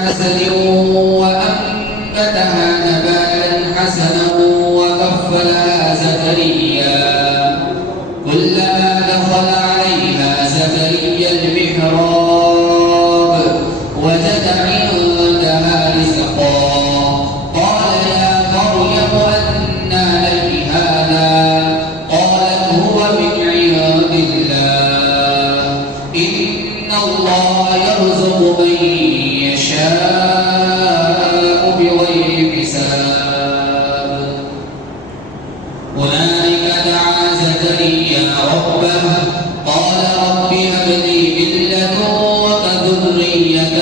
حسن وأنبتها نباتا حسنا وكفلها زكريا كلما دخل عليها زكريا المحراب وجد عندها رزقا قال يا مريم أنى لك هذا قالت هو من عند الله إن الله يرزق من يشاء بغير حساب هنالك دعا زكريا ربه قال رب هب لي من لدنك ذرية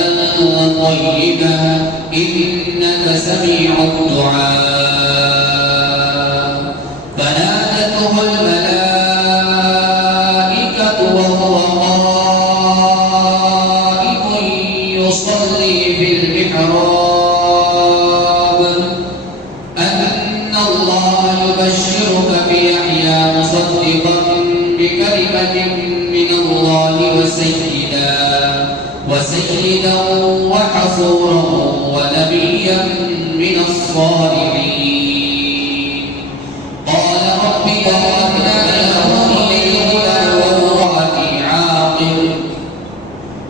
طيبة إنك سميع الدعاء فنادته الملائكة وهو قائم يصلي في المحراب أن الله يبشرك بيحيى مصدقا بكلمة من الله وسيدا وحصورا ونبيا من الصالحين قال رب وهبنا له الهدى وامرأتي عاقر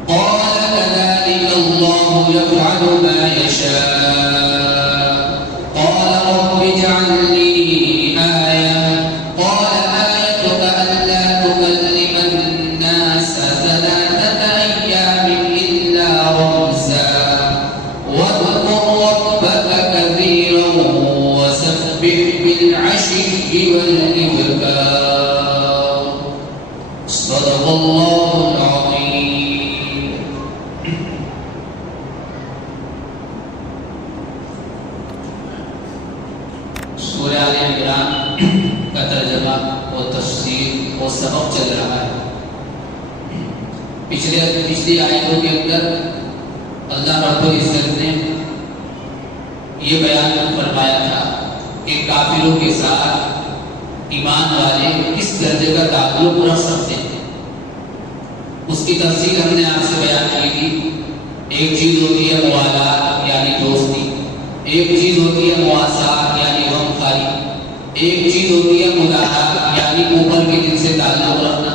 قال كذلك الله يفعل ما يشاء قال رب اجعل لي آية قال آيتك ألا تكلم الناس ثلاثة أيام إلا رمزا واذكر ربك كثيرا وسبح بالعشي والإبكار صدق الله العظيم. سورہ آل عمران کا ترجمہ و تفسیر و سبق چل رہا ہے. پچھلی آیتوں کے اندر اللہ رب العزت نے یہ بیان فرمایا تھا کہ کافروں کے ساتھ ایمان والے کس درجے کا تعلق رکھ سکتے ہیں. اس کی تفصیل ہم نے آپ سے بیان کی تھی. ایک چیز ہوتی ہے موالات یعنی دوستی, ایک چیز ہوتی ہے مواسات یعنی غمخواری, ایک چیز ہوتی ہے مداحات یعنی اوپر کے دل سے تعلق رکھنا,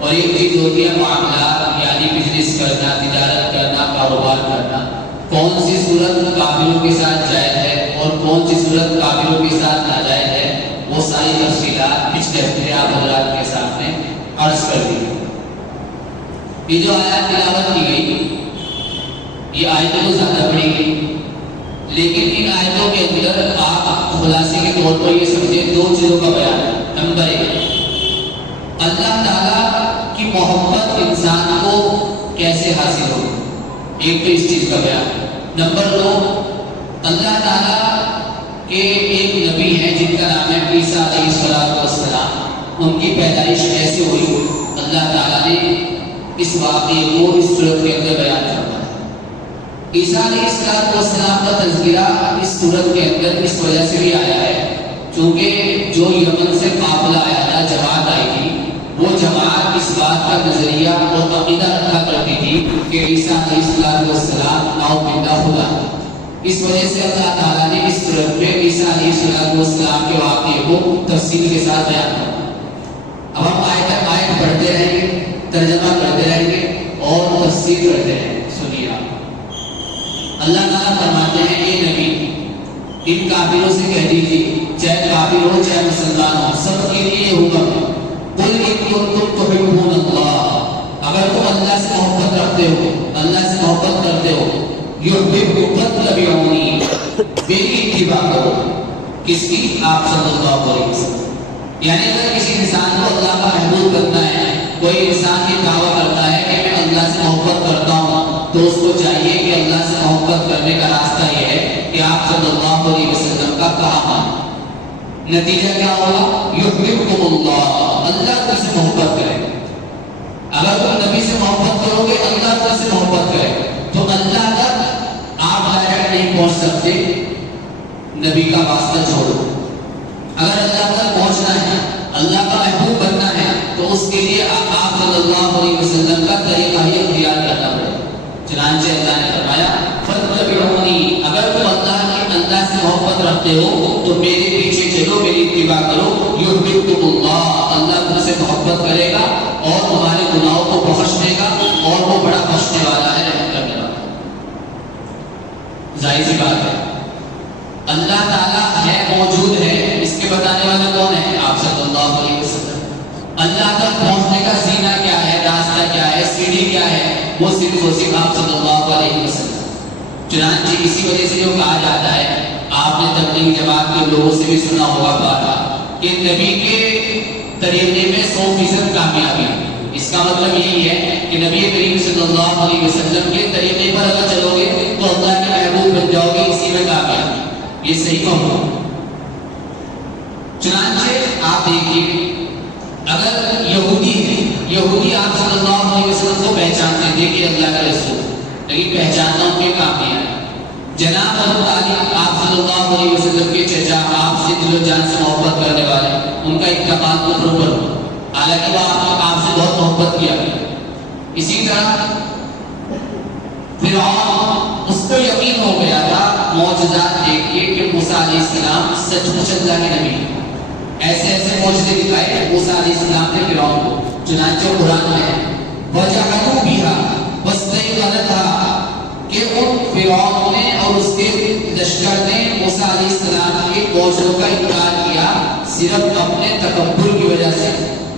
اور ایک چیز ہوتی ہے معاملات یعنی بزنس کرنا, تجارت کرنا, کاروبار کرنا. کون سی صورت کافروں کے ساتھ جائز ہے اور کون سی صورت کافروں کے ساتھ ناجائز ہے, وہ ساری تفصیلات پچھلے ہفتے آپ حضرات کے سامنے عرض کر دی. یہ جو آیات تلاوت کی گئی, یہ آیتیں تو زیادہ پڑھی گئی, لیکن ان آیتوں کے اندر آپ خلاصے کے طور پر یہ سمجھیں دو چیزوں کا بیان ہے. نمبر ایک, اللہ تعالیٰ کی محبت انسان کو کیسے حاصل ہو, ایک تو اس چیز کا بیان. نمبر دو, اللہ تعالیٰ کے ایک نبی ہیں جن کا نام ہے عیسیٰ علیہ السلام, ان کی پیدائش کیسے ہوئی, اللہ تعالیٰ نے اس واقعے کو اس صورت کے اندر بیان فرمایا. عیسیٰ علیہ السلام کا تذکرہ اس صورت کے اندر اس وجہ سے بھی آیا ہے چونکہ جو یمن سے قافلہ آیا تھا, جماعت آئی تھی, وہ جماعت اس بات کا نظریہ اور عقیدہ رکھا کرتی تھی کہ عیسیٰ علیہ السلام نعوذ خدا. اس وجہ سے اللہ تعالیٰ نے اس صورت میں عیسیٰ علیہ السلام کے واقعے کو تفصیل کے ساتھ بیان کیا. اب ہم آیت پڑھتے رہیں گے, ترجمہ کرتے رہیں گے اور تفسیر کرتے رہیں گے. سنیے آپ. اللہ تعالیٰ فرماتے ہیں اے نبی, ان کافروں سے کہہ دیجیے, چاہے کافر ہو چاہے مسلمان ہو, سب کے لیے یہ حکم ہے, قل ان کنتم تحبون اللہ, اگر تم اللہ سے محبت رکھتے ہو, اللہ سے محبت کرتے ہو, یحببکم فاتبعونی, میری اتباع کرو. کس کی؟ آپ صلی اللہ علیہ وسلم. یعنی اگر کسی انسان کو اللہ کا محبوب کرنا ہے, کوئی انسان یہ دعویٰ کرتا ہے کہ میں اللہ سے محبت کرتا ہوں, تو اس کو چاہیے کہ اللہ سے محبت کرنے کا راستہ یہ ہے کہ آپ صلی اللہ علیہ وسلم کا کہا مانیں. نتیجہ کیا ہوگا؟ یحببکم اللہ, اللہ تم سے محبت کرے. اگر تم نبی سے محبت کرو گے, اللہ تم سے محبت کرے, تو اللہ تک آپ ڈائریکٹ نہیں پہنچ سکتے, نبی کا واسطہ چھوڑو. اگر اللہ تک پہنچنا ہے, اللہ کا محبوب بننا ہے, تو اس کے لیے آپ صلی اللہ علیہ وسلم کا طریقہ ہی اختیار کرنا پڑے. چنانچہ اللہ نے فرمایا فاتبعونی، اگر تم اللہ سے محبت رکھتے ہو تو میرے پیچھے چلو، میری اتباع کرو، یحببکم اللہ، اللہ تم سے محبت کرے گا اور تمہارے گناہوں کو بخش دے گا، اور وہ بڑا بخشنے والا ہے، رحم کرنے والا۔ ظاہر سی بات ہے اللہ تعالیٰ ہے، موجود ہے، اس کے بتانے والا کون ہے؟ آپ صلی اللہ علیہ وسلم۔ اللہ تک پہنچنے کا زینہ کیا ہے، راستہ کیا ہے، سیڑھی کیا ہے؟ وہ صرف و صرف آپ صلی اللہ علیہ وسلم۔ چنانچہ اسی وجہ سے جو کہا جاتا ہے، آپ نے تبلیغ جماعت کے لوگوں سے بھی سنا ہوگا بات کہ نبی کے طریقے میں 100% کامیابی ہے۔ اس کا مطلب یہی ہے کہ نبی کریم صلی اللہ علیہ وسلم کے طریقے پر اگر چلو گے تو اللہ کے محبوب بن جاؤ گے، اسی میں کامیابی، یہ صحیح کہوں۔ چنانچہ آپ دیکھیے، اگر یہودی ہے، یہودی آپ صلی اللہ علیہ وسلم کو پہچانتے تھے کہ اللہ کا رسول، لیکن پہچاننا ان کے کام نہیں آیا۔ جناب ابو طالب آپ صلی اللہ علیہ وسلم کے چچا، آپ سے دل و جان سے محبت کرنے والے، ان کا انتقال کفر پر ہوا، حالانکہ وہ آپ سے بہت محبت کیا گیا۔ اسی طرح فرعون، اس کو یقین ہو گیا تھا معجزات دیکھ کے کہ موسیٰ علیہ السلام سچ مچ اللہ کے نبی ہیں، ایسے ایسے معجزے دکھائے موسیٰ علیہ السلام نے فرعون کو۔ چنانچہ قرآن میں ہے وَجَحَدُوا بِهَا وَاسْتَيْقَنَتْهَا، کہ ان فرعون نے اور اس کے لشکر نے موسیٰ علیہ السلام کے معجزوں کا انکار کیا صرف اپنے تکبر کی وجہ سے،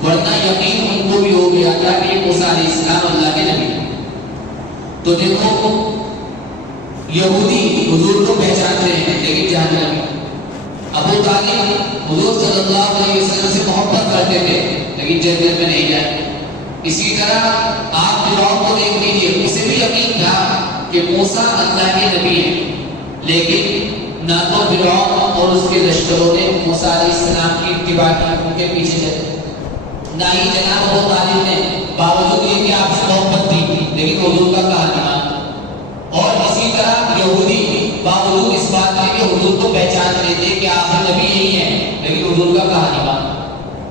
ورنہ یقین ان کو بھی ہو گیا تھا کہ یہ موسیٰ علیہ السلام اللہ کے نبی ہیں۔ تو دیکھو، یہودی حضور کو پہچانتے ہیں لیکن جانتے نہیں۔ ابو طالب حضور صلی اللہ علیہ وسلم سے محبت کرتے تھے لیکن جنت میں نہیں جائے۔ اسی طرح آپ فرعون کو دیکھ لیجیے، اسے بھی یقین تھا کہ موسیٰ اللہ کے نبی ہیں، لیکن نہ تو فرعون اور اس کے لشکروں نے موسیٰ علیہ السلام کی اتباع کی، ان کے پیچھے چلے، نہ ہی جناب ابو طالب نے باوجود یہ کہ آپ سے محبت تھی لیکن حضور کا کہا نہیں مانا۔ اور اسی طرح یہودی باوجود اس بات کے کہ حضور کو پہچانتے تھے کہ آپ نبی یہی ہیں لیکن حضور کا کہا نہیں مانا۔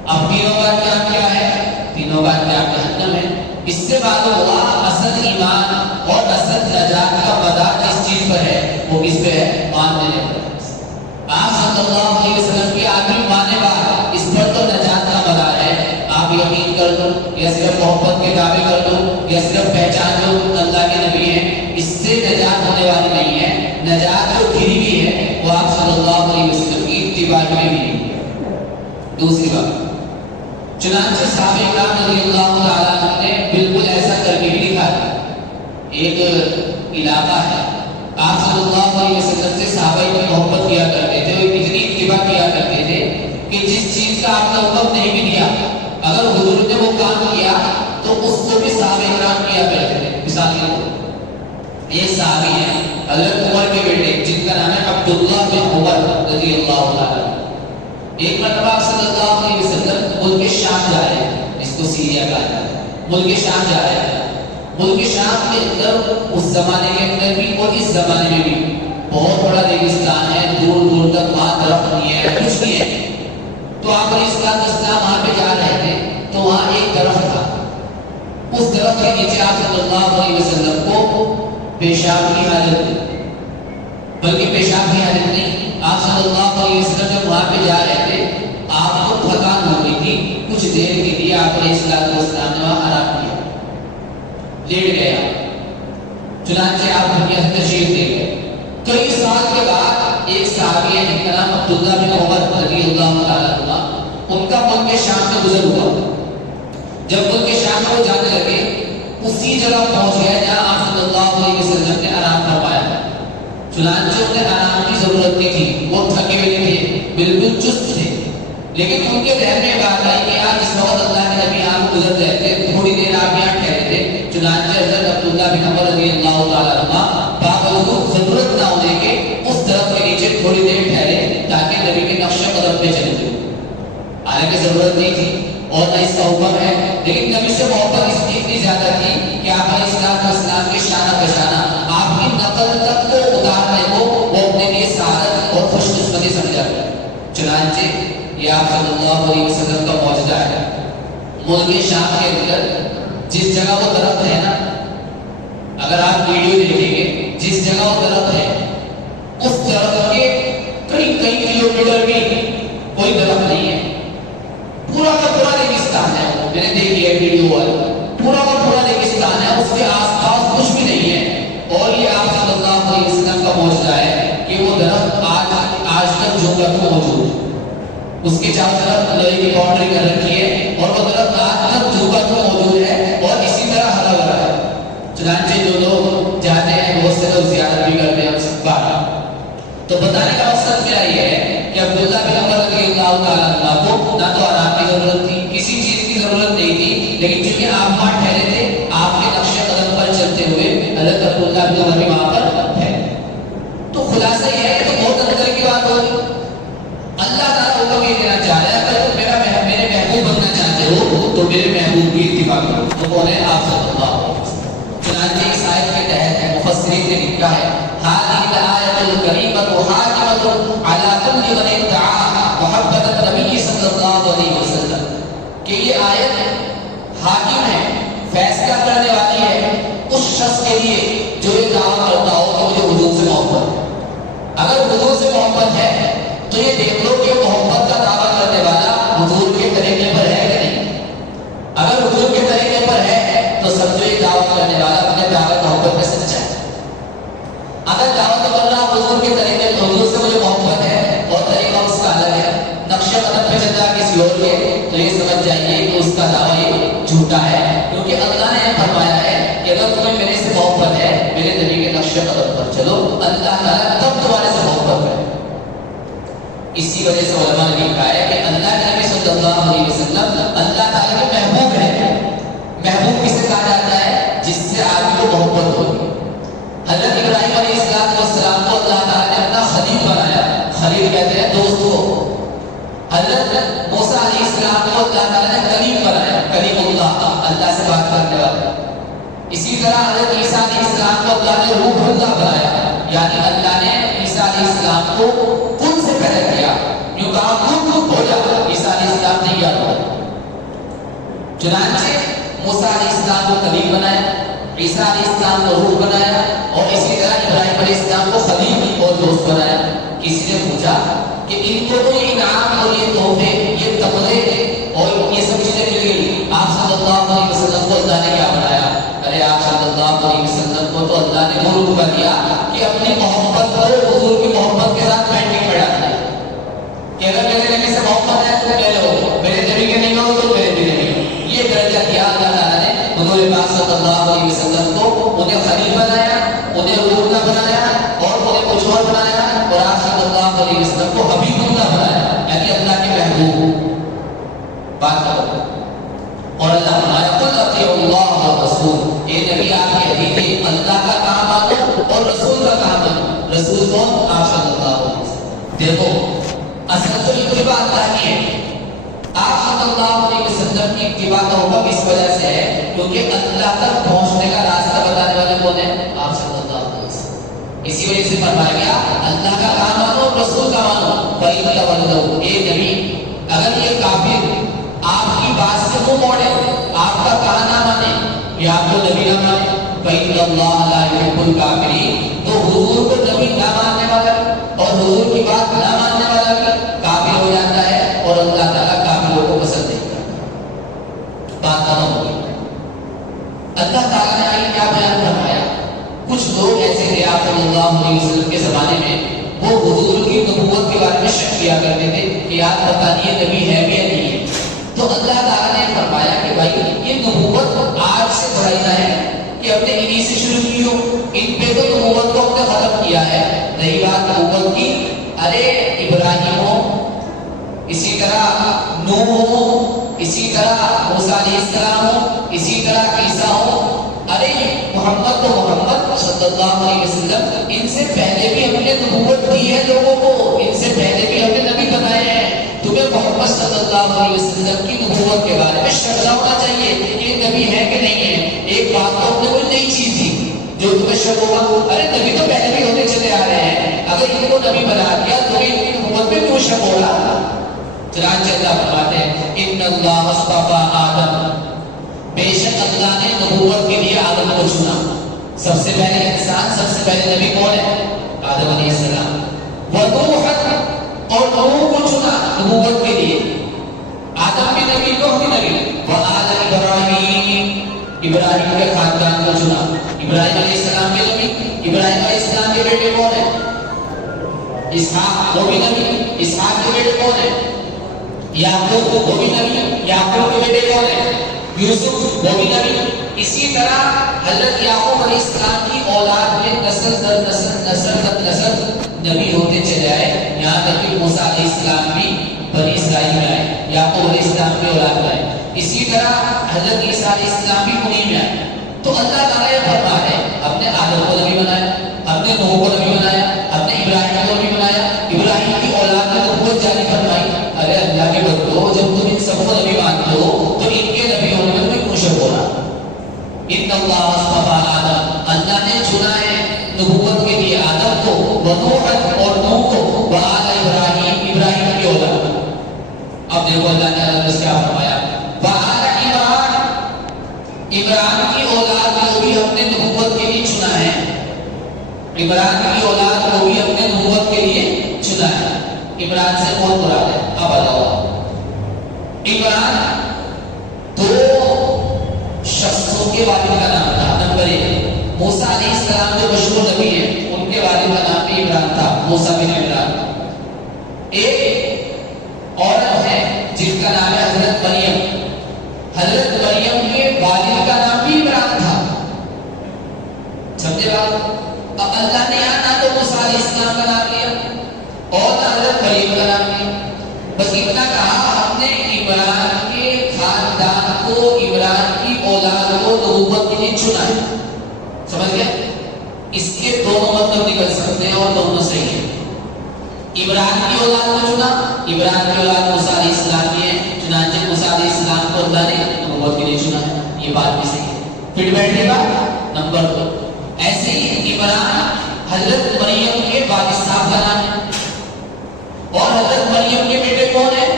اب تینوں کا انجام کیا ہے؟ تینوں کا انجام جہنم ہے۔ اس سے معلوم ہوا اصل ایمان اور اصل نجات کا مدار جس چیز پر ہے وہ کس پہ ہے؟ ماننے پر۔ آپ صلی اللہ علیہ وسلم کی آخری ماننے بات، اس پر تو نجات کا مدار ہے۔ آپ یقین کر دو یا صرف محبت کے دعوے کر دو یا صرف پہچان دو اللہ کے نبی ہیں، اس سے نجات ہونے والی نہیں ہے۔ نجات جو گری ہوئی ہے وہ آپ صلی اللہ علیہ وسلم کی اتباع میں بھی نہیں ہے۔ دوسری بات، چنانچہ صحابہ کرام رضی اللہ تعالیٰ عنہ نے بالکل ایسا کر کے بھی دکھایا۔ ایک علاقہ ہے، آپ صلی اللہ علیہ وسلم سے صحابہ کی محبت کیا کرتے تھے، وہ اتنی اتباع کیا کرتے تھے کہ جس چیز کا آپ نے حکم نہیں بھی دیا، اگر حضور نے وہ کام کیا تو اس کو بھی صحابہ کرام کیا کرتے تھے۔ مثال کے طور ایک صحابی ہیں حضرت عمر کے بیٹے جن کا نام ہے عبداللہ بن عمر رضی اللہ تعالیٰ۔ ایک مرتبہ صلی اللہ علیہ وسلم ملک شام جا رہے ہیں، جس کو سیریا کہا جاتا ہے، ملک شام جا رہے ہیں۔ ملک شام کے اندر اس زمانے کے اندر بھی اور اس زمانے میں بھی بہت بڑا ریگستان ہے، دور دور تک وہاں درخت نہیں ہے، کچھ نہیں ہے۔ تو آپ علیہ السلام وہاں پہ جا رہے تھے تو وہاں ایک درخت تھا، اس درخت کے نیچے آپ صلی اللہ علیہ وسلم کو پیشاب کی حالت تھی، بلکہ پیشاب کی حالت نہیں، آپ صلی اللہ علیہ وسلم جب وہاں پہ جا رہے تھے آپ کو تھکان ہو گئی تھی، کچھ دیر کے لیے آپ علیہ السلام نے وہاں آرام کیا، لیٹ گیا، چنانچہ آپ دنیا سے تشریف لے گئے۔ کئی سال کے بعد ایک صحابی ہے جن کا نام عبداللہ بن عمر رضی اللہ تعالیٰ عنہ، ان کا ملک شام میں گزر ہوا۔ جب ملک شام میں وہ جانے لگے اسی جگہ پہنچ گئے جہاں آپ صلی اللہ علیہ وسلم نے آرام فرمایا تھا۔ چنانچہ انہیں آرام کی ضرورت نہیں تھی، وہ تھکے ہوئے تھے، بالکل چست تھے، لیکن ان کے ذہن میں بات آئی کہ آج اس وقت اللہ کے نبی یہاں گزر رہے تھے، تھوڑی دیر آپ یہاں ٹھہرے تھے۔ چنانچہ حضرت عبداللہ بن عمر رضی اللہ تعالیٰ عنہ باوجود ضرورت نہ ہونے کے اس درخت کے نیچے تھوڑی دیر ٹھہرے تاکہ نبی کے نقش قدم پہ چلے جائے، حالانکہ ضرورت نہیں تھی اور نہ اس کا حکم ہے، لیکن نبی سے محبت اس کی اتنی زیادہ تھی کہ آپ علیہ السلام کے شانہ بشانہ آپ کی نقل تک کو اتارنے کو وہ اپنے لیے سعادت اور خوش قسمتی سمجھا گیا۔ چنانچہ یہ آپ صلی اللہ علیہ وسلم کا معجزہ ہے۔ ملک شام کے اندر جس جگہ وہ درخت ہے نا، اگر آپ ویڈیو دیکھیں گے جس جگہ وہ درخت ہے اس درخت کے کئی کئی کلومیٹر بھی کوئی درخت نہیں ہے، پورا کا پورا ریگستان ہے. میں نے دیکھی ہے ویڈیو والا، پورا کا پورا ریگستان ہے، اس کے آس پاس کچھ بھی نہیں ہے. اور یہ آپ صلی اللہ علیہ وسلم کا معجزہ ہے کہ وہ درخت آج تک جو تک موجود ہے، اس کے چاروں طرف لوہے کی باؤنڈری کر رکھی ہے اور وہ درخت آج تک جو تک موجود ہے اور اسی طرح ہرا بھرا ہے. چنانچہ جو لوگ جاتے ہیں بہت سے لوگ زیارت بھی کرتے ہیں اس بار. تو بتانے کا مقصد کیا یہ ہے کہ عبداللہ بن عمر رضی اللہ تعالیٰ عنہ کو نہ تو آرام کی ضرورت تھی، کسی چیز کی ضرورت نہیں تھی، لیکن چونکہ آپ وہاں ٹھہرے تھے، آپ کے نقش قدم پر چلتے ہوئے حضرت عبداللہ بن عمر بھی وہاں پر ہے. تو خلاصہ یہ ہے کہ بہت اندر کی بات ہوگی. اللہ تعالیٰ حکم یہ دینا چاہ رہا ہے اگر تم میرے محبوب بننا چاہتے ہو تو میرے محبوب کی اتباع کرو. تو کون ہے؟ آپ صلی اللہ علیہ وسلم. چنانچہ اس آیت کے تحت مفسرین نے لکھا ہے هذه الآية الكريمة حاكمة على كل من ادعى محبة النبي صلی اللہ علیہ وسلم کہ یہ آیت حاکم ہے، فیصلہ کرنے والی ہے اس شخص کے لیے جو یہ دعویٰ کرتا ہو کہ مجھے حضور سے محبت ہے. اگر حضور سے محبت ہے تو یہ دیکھ لو کہ محبت کا دعویٰ کرنے والا حضور کے طریقے پر ہے کہ نہیں. اگر حضور کے طریقے پر ہے تو سمجھو یہ دعویٰ کرنے والا اپنے دعوت محبت میں سچا ہے. اگر دعوت کر رہا حضور کے طریقے تو حضور سے مجھے محبت ہے اور طریقہ اس کا الگ ہے، نقش قدم پہ چلتا کسی اور کے، تو یہ سمجھ جائیے کہ اس کا دعویٰ یہ جھوٹا ہے. کیونکہ اللہ نے فرمایا ہے کہ اگر تمہیں میرے سے محبت ہے میرے نبی کے نقش قدم پر چلو، اللہ تعالیٰ تب تمہارے سے محبت کرے. اسی وجہ سے علماء نے لکھا ہے کہ اللہ کے نبی صلی اللہ علیہ وسلم اللہ تعالیٰ کے محبوب ہے. محبوب کسے کہا جاتا ہے؟ جس سے آدمی کو محبت ہوگی. حضرت ابراہیم علیہ السلام کو اللہ تعالیٰ نے اپنا خلیل بنایا. خلیل کہتے ہیں دوست کو. حضرت موسیٰ علیہ السلام کو اللہ تعالیٰ نے کلیم بنایا، کلیم اللہ، اللہ سے بات کرنے والا. اسی طرح حضرت عیسیٰ علیہ السلام کو اللہ نے روح اللہ بنایا، یعنی اللہ نے عیسیٰ علیہ السلام کو کن سے پیدا کیا. یوں کہا کن ہو جا، عیسیٰ علیہ السلام نے کیا ہوا. چنانچہ موسیٰ علیہ السلام کو کلیم بنایا، عیسیٰ علیہ السلام کو روح بنایا، اور اسی طرح ابراہیم علیہ السلام کو خلیل اور دوست بنایا. کسی نے پوچھا کہ ان کو تو یہ انعام اور یہ تحفے، یہ تمغے اور یہ سب چیزیں مل گئی، آپ صلی اللہ علیہ وسلم کو اللہ نے کیا بنایا؟ ارے آپ صلی اللہ علیہ وسلم کو تو اللہ نے وہ رتبہ دیا کہ اپنی محبت کو حضور کی محبت کے ساتھ پینٹنگ پہ ڈال دیا کہ اگر میرے نبی سے محبت ہے تو میرے ہو، میرے نبی کے نہیں ہو تو میرے بھی نہیں ہو. یہ درجہ کیا اللہ تعالیٰ نے حضور پاک صلی اللہ علیہ وسلم کو. انہیں خلیل بنایا، انہیں روح اللہ بنایا اور انہیں کچھ اور بنایا، اور آپ صلی اللہ علیہ وسلم کو حبیب اللہ بنایا، یعنی اللہ کے محبوب. بات کرو. اور اللہ فرمایا قل اطیعوا اللہ والرسول، اے نبی آپ کے حبیب اللہ کا کہا مانو اور رسول کا کہا مانو. رسول کون؟ آپ صلی اللہ علیہ وسلم. دیکھو اصل تو اتباع اللہ کی ہے. آپ صلی اللہ علیہ وسلم کی اتباع کا حکم اس وجہ سے ہے کیونکہ اللہ تک پہنچنے کا راستہ بتانے والے کون ہیں؟ آپ صلی اللہ علیہ وسلم. اسی وجہ سے فرمایا گیا اللہ کا کام مانو اور رسول کا مانو. فَإِنْ تَوَلَّوْا، اے نبی اگر یہ کافر آپ کی بات سے منہ موڑے، آپ کا کہا نہ مانے یا آپ کو نبی نہ مانے، فَإِنَّ اللَّهَ لَا يُحِبُّ الْكَافِرِينَ، تو حضور کو نبی نہ ماننے والا اور حضور کی بات نہ ماننے والا بھی کافر ہو جاتا ہے، اور اللہ تعالیٰ کافروں کو پسند نہیں کرتا. بات ختم ہو گئی. اللہ تعالیٰ نے آئی کیا بیان فرمایا؟ کچھ لوگ ایسے تھے آپ صلی اللہ علیہ وسلم کے زمانے میں، وہ حضور کی نبوت کے بارے میں شک کیا کرتے تھے کہ یار پتہ نہیں یہ نبی ہے یا نہیں ہے. تو اللہ تعالیٰ نے فرمایا کہ بھائی یہ نبوت آج سے تھوڑی نہ ہے کہ اپنے انہی سے شروع کی ہو، ان پہ تو نبوت کو ہم نے ختم کیا ہے. رہی بات نبوت کی، ارے ابراہیم ہو، اسی طرح نوح ہو، اسی طرح موسیٰ علیہ السلام ہو، اسی طرح عیسیٰ ہو، ارے محمد تو محمد صلی اللہ علیہ وسلم، ان سے پہلے بھی ہم نے نبوت دی ہے لوگوں کو، ان سے پہلے بھی ہم نے نبی بنائے ہیں. تمہیں محمد صلی اللہ علیہ وسلم کی نبوت کے بارے میں شک نہ ہونا چاہیے کہ یہ نبی ہے کہ نہیں ہے. ایک بات تو ہم نے کوئی نئی چیز تھی جو تمہیں شک ہوگا، ارے نبی تو پہلے بھی ہوتے چلے آ رہے ہیں، اگر ان کو نبی بنا دیا تو ان کی نبوت میں کیوں شک ہو رہا تھا؟ چنانچہ اللہ فرماتے ہیں ان اللہ اصطفیٰ آدم، بے شک اللہ نے نبوت کے لیے آدم کو چنا. سب سے پہلے انسان، سب سے پہلے نبی کون ہے؟ آدم علیہ السلام۔ ونوح، اور نوح کو چنا نبوت کے لیے، آدم بھی نبی، نوح بھی نبی۔ وآل ابراہیم، ابراہیم کے خاندان کو چنا، ابراہیم علیہ السلام کے نبی۔ ابراہیم علیہ السلام کے بیٹے کون ہیں؟ اسحاق، وہ بھی نبی۔ اسحاق کے بیٹے کون ہیں؟ یعقوب، وہ بھی نبی۔ یعقوب کے بیٹے کون ہیں؟ یوسف، وہ بھی نبی۔ اسی طرح حضرت یعقوب علیہ السلام کی اولاد میں نسل در نسل، نسل در نسل نبی ہوتے چلے آئے، یہاں تک کہ موسیٰ علیہ السلام بھی بنی اسرائیل میں آئے، یعقوب علیہ السلام کی اولاد میں آئے۔ اسی طرح حضرت عیسیٰ علیہ السلام بھی انہی میں آئے۔ تو اللہ تعالیٰ یہ فرما ہے، اپنے آدم کو نبی بنایا، اپنے نوح کو نبی بنایا، اپنے ابراہیم کو نبی بنایا، ابراہیم کی اولاد میں نبوت جاری فرمائی۔ ارے اللہ کے بندو، جب تم ان سب کو نبی مانتے ہو تو ان کے نبی ہونے میں تمہیں کیوں شک ہو رہا؟ ان اللہ اصطفیٰ آدم، اللہ نے چنا ہے نبوت کے لیے آدم کو، ونوح اور نوح کو، وآل ابراہیم، ابراہیم کی اولاد۔ اب دیکھو اللہ تعالیٰ نے کیا فرمایا، وآل عمران، عمران کی اولاد کو بھی ہم نے نبوت کے لیے چنا ہے، عمران کی اولاد کو بھی ہم نے نبوت کے لیے چنا ہے۔ عمران سے کون مراد ہے؟ اب بتاؤ۔ عمران دو شخصوں کے والد کا نام تھا۔ نمبر ایک، موسیٰ علیہ السلام جو مشہور نبی ہیں، ان کے والد کا نام بھی عمران تھا، موسیٰ بن عمران۔ ایک عورت ہے جن کا نام ہے حضرت مریم، حضرت مریم کے والد کا نام بھی عمران تھا۔ سمجھے بات؟ اب اللہ نے یہاں نہ تو موسیٰ علیہ السلام کا نام لیا اور نہ حضرت مریم کا نام لیا، بس اتنا کہا ہم نے عمران کے خاندان کو، عمران کی اولاد کو نبوت کے لیے چنا ہے۔ سمجھ گیا؟ اس کے دونوں مطلب نکل سکتے ہیں اور دونوں صحیح ہیں۔ عمران کی اولاد کو چنا، عمران کی اولاد موسیٰ علیہ السلام کی ہے، چنانچہ موسیٰ علیہ السلام کو اللہ نے نبوت کے لیے چنا ہے، یہ بات بھی صحیح ہے۔ پھر بیٹھے گا نمبر 2، ایسے ہی عمران حضرت مریم کے والد صاحب کا نام ہے، اور حضرت مریم کے بیٹے کون ہیں؟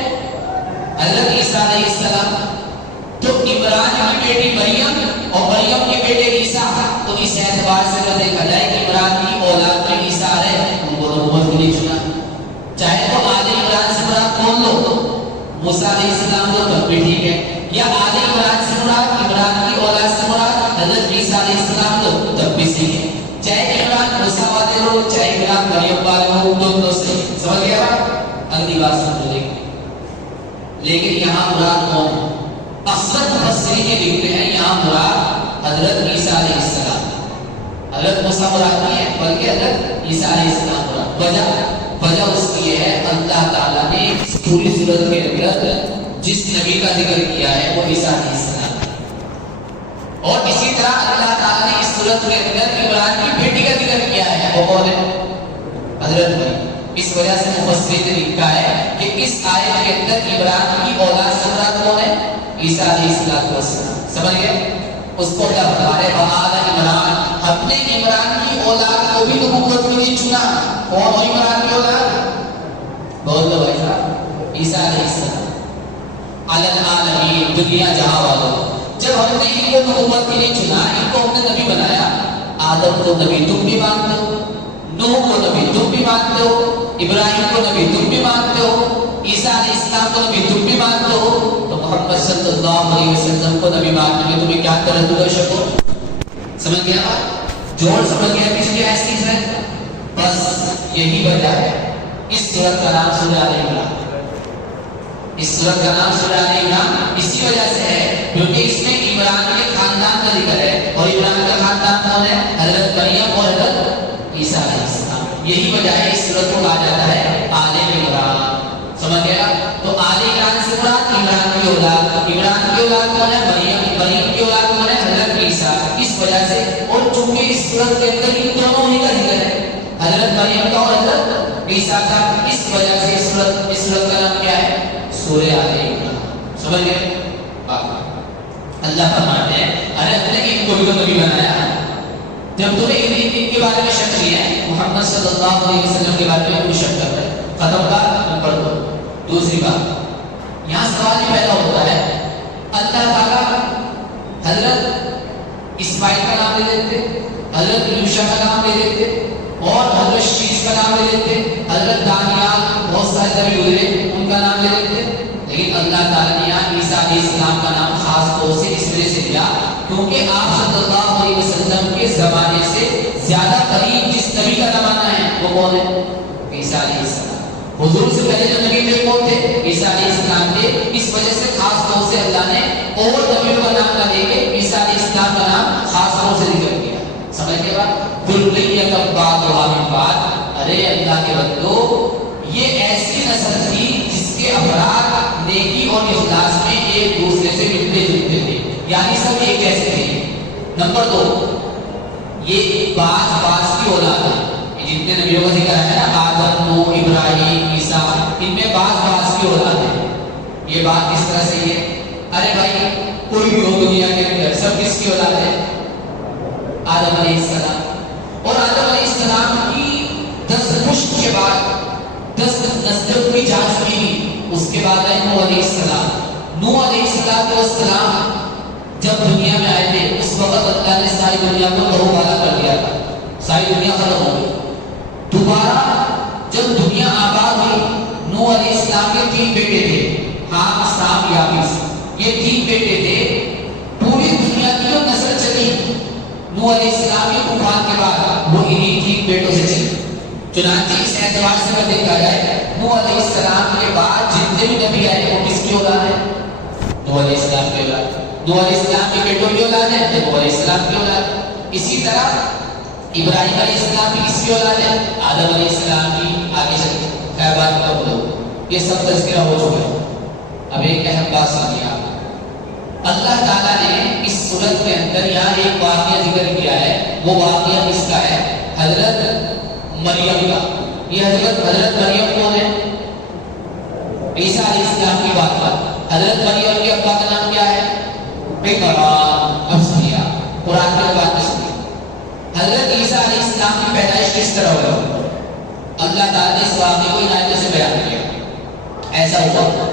حضرت عیسیٰ علیہ السلام۔ تو عمران کی بیٹی مریم اور مریم کے بیٹے عیسیٰ، تو اس اعتبار سے اگر دیکھا جائے کہ عمران کی اولاد میں عیسیٰ ہے، ان کو نبوت کے لیے چنا، چاہے تو آل عمران سے مراد کون لو، موسیٰ علیہ السلام لو، تب بھی ٹھیک ہے، یا آل عمران سے مراد، عمران کی اولاد سے مراد حضرت عیسیٰ علیہ السلام لو، تب بھی صحیح ہے، چاہے عمران موسیٰ والے لو، چاہے عمران مریم والے ہو، دونوں صحیح۔ سمجھ گیا بات؟ اگلی بات سمجھو، لیکن یہاں مراد کون ہے؟ اکثر مفسرین یہ لکھتے ہیں یہاں مراد حضرت عیسیٰ علیہ السلام، حضرت موسیٰ مراد نہیں ہے بلکہ حضرت عیسیٰ علیہ السلام مراد۔ وجہ اس کی یہ ہے، اللہ تعالیٰ نے اس پوری صورت کے اندر جس نبی کا ذکر کیا ہے وہ عیسیٰ علیہ السلام ہے، اور اسی طرح اللہ تعالیٰ نے اس صورت کے اندر عمران کی بیٹی کا ذکر کیا ہے، وہ کون ہے؟ حضرت مریم۔ اس وجہ سے مفسرین نے لکھا ہے کہ اس آیت کے اندر عمران کی اولاد سے مراد کون ہے؟ عیسیٰ علیہ السلام۔ سمجھ گئے؟ اس کو کیا بتا رہے؟ وآل عمران، ہم نے عمران کی اولاد کو بھی نبوت کے لیے چنا۔ کون ہو عمران کی اولاد؟ بول دو بھائی صاحب، عیسیٰ علیہ السلام۔ علی العالمین، دنیا جہاں والوں، جب ہم نے ان کو نبوت کے لیے چنا، ان کو ہم نے نبی بنایا، آدم کو نبی تم بھی مانتے ہو، نوح کو نبی تم بھی مانتے ہو، ابراہیم کو نبی تم بھی مانتے ہو، عیسیٰ علیہ السلام کو نبی تم بھی مانتے ہو، تو محمد صلی اللہ علیہ وسلم کو نبی ماننے میں تمہیں کیا تردد و شک ہو؟ سمجھ گیا بات؟ جوڑ سمجھ گیا پچھلی ایسی ہے؟ بس یہی وجہ ہے اس سورت کا نام سورہ آل عمران۔ اس سورت کا نام سورہ آل عمران اسی وجہ سے ہے کیونکہ اس میں عمران کے خاندان کا ذکر ہے، اور عمران کا خاندان کون ہے؟ حضرت مریم اور حضرت عیسیٰ علیہ السلام۔ یہی وجہ ہے اس سورت کو کہا جاتا ہے آل عمران۔ سمجھ گیا؟ تو آل عمران سے مراد عمران کی اولاد، عمران کی اولاد کون ہے؟ مریم، مریم کی اولاد کون ہے؟ حضرت عیسیٰ۔ اس وجہ سے، اور چونکہ اس سورت کے اندر ان دونوں ہی کا ذکر ہے، حضرت مریم کا اور حضرت عیسیٰ کا، اس وجہ سے اس سورت کا نام کیا ہے؟ سورہ آل عمران۔ سمجھ گئے؟ اللہ فرماتے ہیں ارے ہم نے ان کو بھی تو نبی بنایا، جب تمہیں ان کے بارے میں شک نہیں ہے، محمد صلی اللہ علیہ وسلم کے بارے میں کوئی شک کر رہے ہیں۔ ختم بات نمبر 2۔ دوسری بات، یہاں سوال یہ پیدا ہوتا ہے، اللہ تعالیٰ حضرت اسماعیل کا نام لے لیتے، حضرت یوشع کا نام لے لیتے اور حضرت شیش کا نام لے لیتے, حضرت دانیال بہت سارے نبی گزرے ان کا نام لے لیتے. لیکن اللہ تعالیٰ نے یہاں عیسیٰ علیہ السلام کا نام خاص طور سے اس وجہ سے دیا کیونکہ آپ صلی اللہ علیہ وسلم کے زمانے سے زیادہ قریب جس نبی کا زمانہ ہے وہ کون ہے؟ عیسیٰ علیہ السلام. حضور سے پہلے جو نبی تھے کون تھے؟ عیسیٰ علیہ السلام تھے. اس وجہ سے خاص طور سے اللہ نے اور نبیوں کا نام نہ لے کے عیسیٰ علیہ السلام کا نام خاص طور سے ذکر کیا. سمجھ کے بعد ذریہ کا بعد و من بعد, ارے اللہ کے بندو یہ ایسی نسل تھی جس کے افراد نیکی اور اخلاص میں ایک دوسرے سے ملتے جلتے تھے, یعنی سب ایک جیسے تھے. نمبر 2, یہ باز کی اولاد ہے. جتنے نبیوں کا ذکر ہے نا, آدم, نوح, ابراہیم, عیسیٰ, ان میں باز کی اولاد ہے. یہ بات کس طرح سے ہے؟ ارے بھائی کوئی بھی ہو دنیا کے اندر سب کس کی اولاد ہے؟ آدم علیہ السلام. اور آدم علیہ السلام کی 10 پشت کے بعد 10 نسلوں کی جانچ کی, اس کے بعد آئے نوح علیہ السلام. نوح علیہ السلام جب دنیا میں آئے تھے اس وقت اللہ نے ساری دنیا کو لہو بالا کر دیا تھا, ساری دنیا ختم ہو گئی. دوبارہ جب دنیا آباد ہوئی, نوح علیہ السلام کے 3 بیٹے تھے, حام, سام, یافیس. یہ 3 بیٹے تھے. پوری دنیا کی جو نسل چلی نوح علیہ السلام کے طوفان کے بعد وہ انہی 3 بیٹوں سے چلی. چنانچہ اس اعتبار سے اگر دیکھا جائے نوح علیہ السلام کے بعد جتنے بھی نبی آئے وہ کس کی اولاد ہے؟ نوح علیہ السلام کی اولاد. نوح علیہ السلام کے بیٹوں کی اولاد ہے تو نوح علیہ السلام کی اولاد. اسی طرح ابراہیم علیہ السلام کی کس کی اولاد ہے؟ آدم علیہ السلام کی. آگے چلتے خیر بات کا بولو, یہ سب تذکرہ ہو چکا ہے. اب ایک اہم بات سمجھیے آپ, اللہ تعالیٰ نے اس سورت کے اندر یہاں ایک واقعہ ذکر کیا ہے. وہ واقعہ کس کا ہے؟ حضرت مریم کا. یہ حضرت مریم کون ہے؟ عیسیٰ علیہ السلام کی بات. حضرت مریم کے ابا کا نام کیا ہے؟ عمران. اب سنیے قرآن کی بات سنیے. حضرت عیسیٰ علیہ السلام کی پیدائش کس طرح ہوئی؟ اللہ تعالیٰ نے اس واقعے کو آیتوں سے بیان کیا. ایسا ہوا,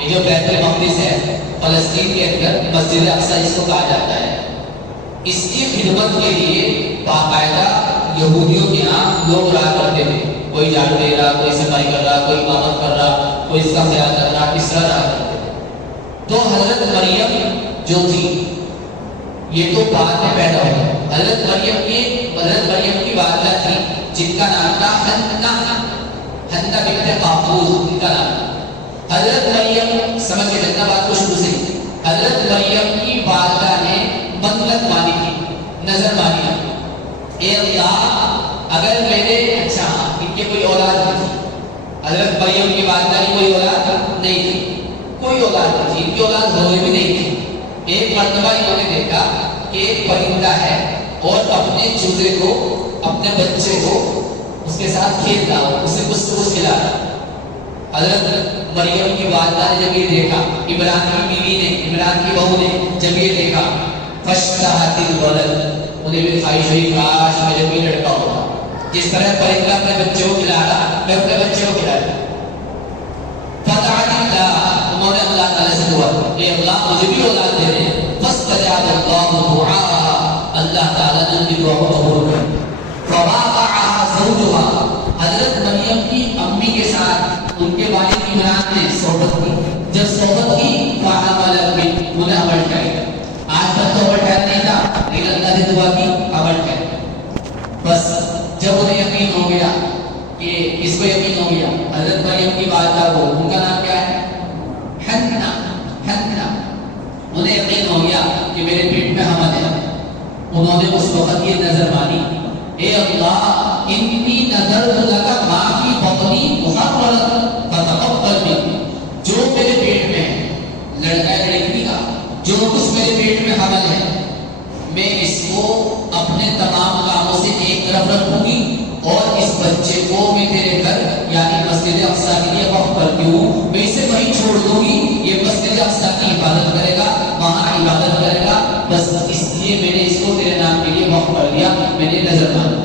یہ جو بیت المقدس ہے فلسطین کے اندر مسجد اقصی جس کو کہا جاتا ہے, اس کی خدمت کے لیے باقاعدہ یہودیوں کے یہاں لوگ رہا کرتے تھے. کوئی جھاڑو دے رہا, کوئی صفائی کر رہا, کوئی امامت کر رہا, کوئی اس کا خیال کر رہا, اس طرح رہا کرتے تھے. تو حضرت مریم جو تھی یہ تو بعد میں پیدا ہوئی. حضرت مریم کی والدہ تھی جن کا نام تھا حنا بنت قابوس, ان کا نام. حضرت مریم, سمجھ کے جتنا بات کو شروع سے, حضرت مریم کی والدہ نے منت مانی تھی, نظر مانی تھی, اے اللہ اگر میرے اچھا ان کے کوئی اولاد نہیں تھی. حضرت مریم کی والدہ کی کوئی اولاد نہیں تھی, کوئی اولاد نہیں تھی, ان کی اولاد ہوئے بھی نہیں تھی. ایک مرتبہ انہوں نے دیکھا کہ ایک پرندہ ہے اور اپنے چوزے کو, اپنے بچے کو اس کے ساتھ کھیل رہا ہو, اسے کچھ کھلا رہا. حضرت مریم کی والدہ نے جب یہ دیکھا, عمران کی بیوی نے, عمران کی بہو نے جب یہ دیکھا, فاشتہت الولد, انہیں بھی خواہش ہوئی کاش میرے کوئی لڑکا ہوگا. جس طرح پرندہ اپنے بچے کو کھلا رہا, میں اپنے بچے کو کھلا رہا. فدعت اللہ, انہوں نے اللہ تعالیٰ سے دعا کی, اے اللہ مجھے بھی اولاد دے دے. فاستجاب اللہ دعاء, اللہ تعالیٰ نے ان کی دعا کو قبول کر. فواقعها زوجها, حضرت مریم کی امی کے ساتھ ان کے والد عمران نے صحبت کی. جب صحبت کی فحملت بہ, انہیں حمل کیا. آج تک تو حمل ٹھہر نہیں تھا, لیکن اللہ نے دعا کی حمل ٹھہر. بس جب انہیں یقین ہو گیا کہ اس کو یقین ہو گیا حضرت مریم کی والدہ کو, ان کا نام کیا ہے؟ حنا. انہیں یقین ہو گیا کہ میرے پیٹ میں حمل ہے. انہوں نے اس وقت یہ نظر مانی, اے اللہ انی نذرت لک ما فی بطنی محررا فتقبل منی. جو میرے پیٹ میں ہے, لڑکا ہے لڑکی کا, جو کچھ میرے پیٹ میں حمل ہے, میں اس کو اپنے تمام کاموں سے ایک طرف رکھوں گی اور اس بچے کو میں تیرے گھر یعنی مسجد اقصی کے لیے وقف کرتی ہوں. میں اسے وہیں چھوڑ دوں گی, یہ مسجد اقصی کی عبادت کرے گا, وہاں عبادت کرے گا. بس اس لیے میں نے اس کو تیرے نام کے لیے وقف کر دیا. میں نے نظر مانا.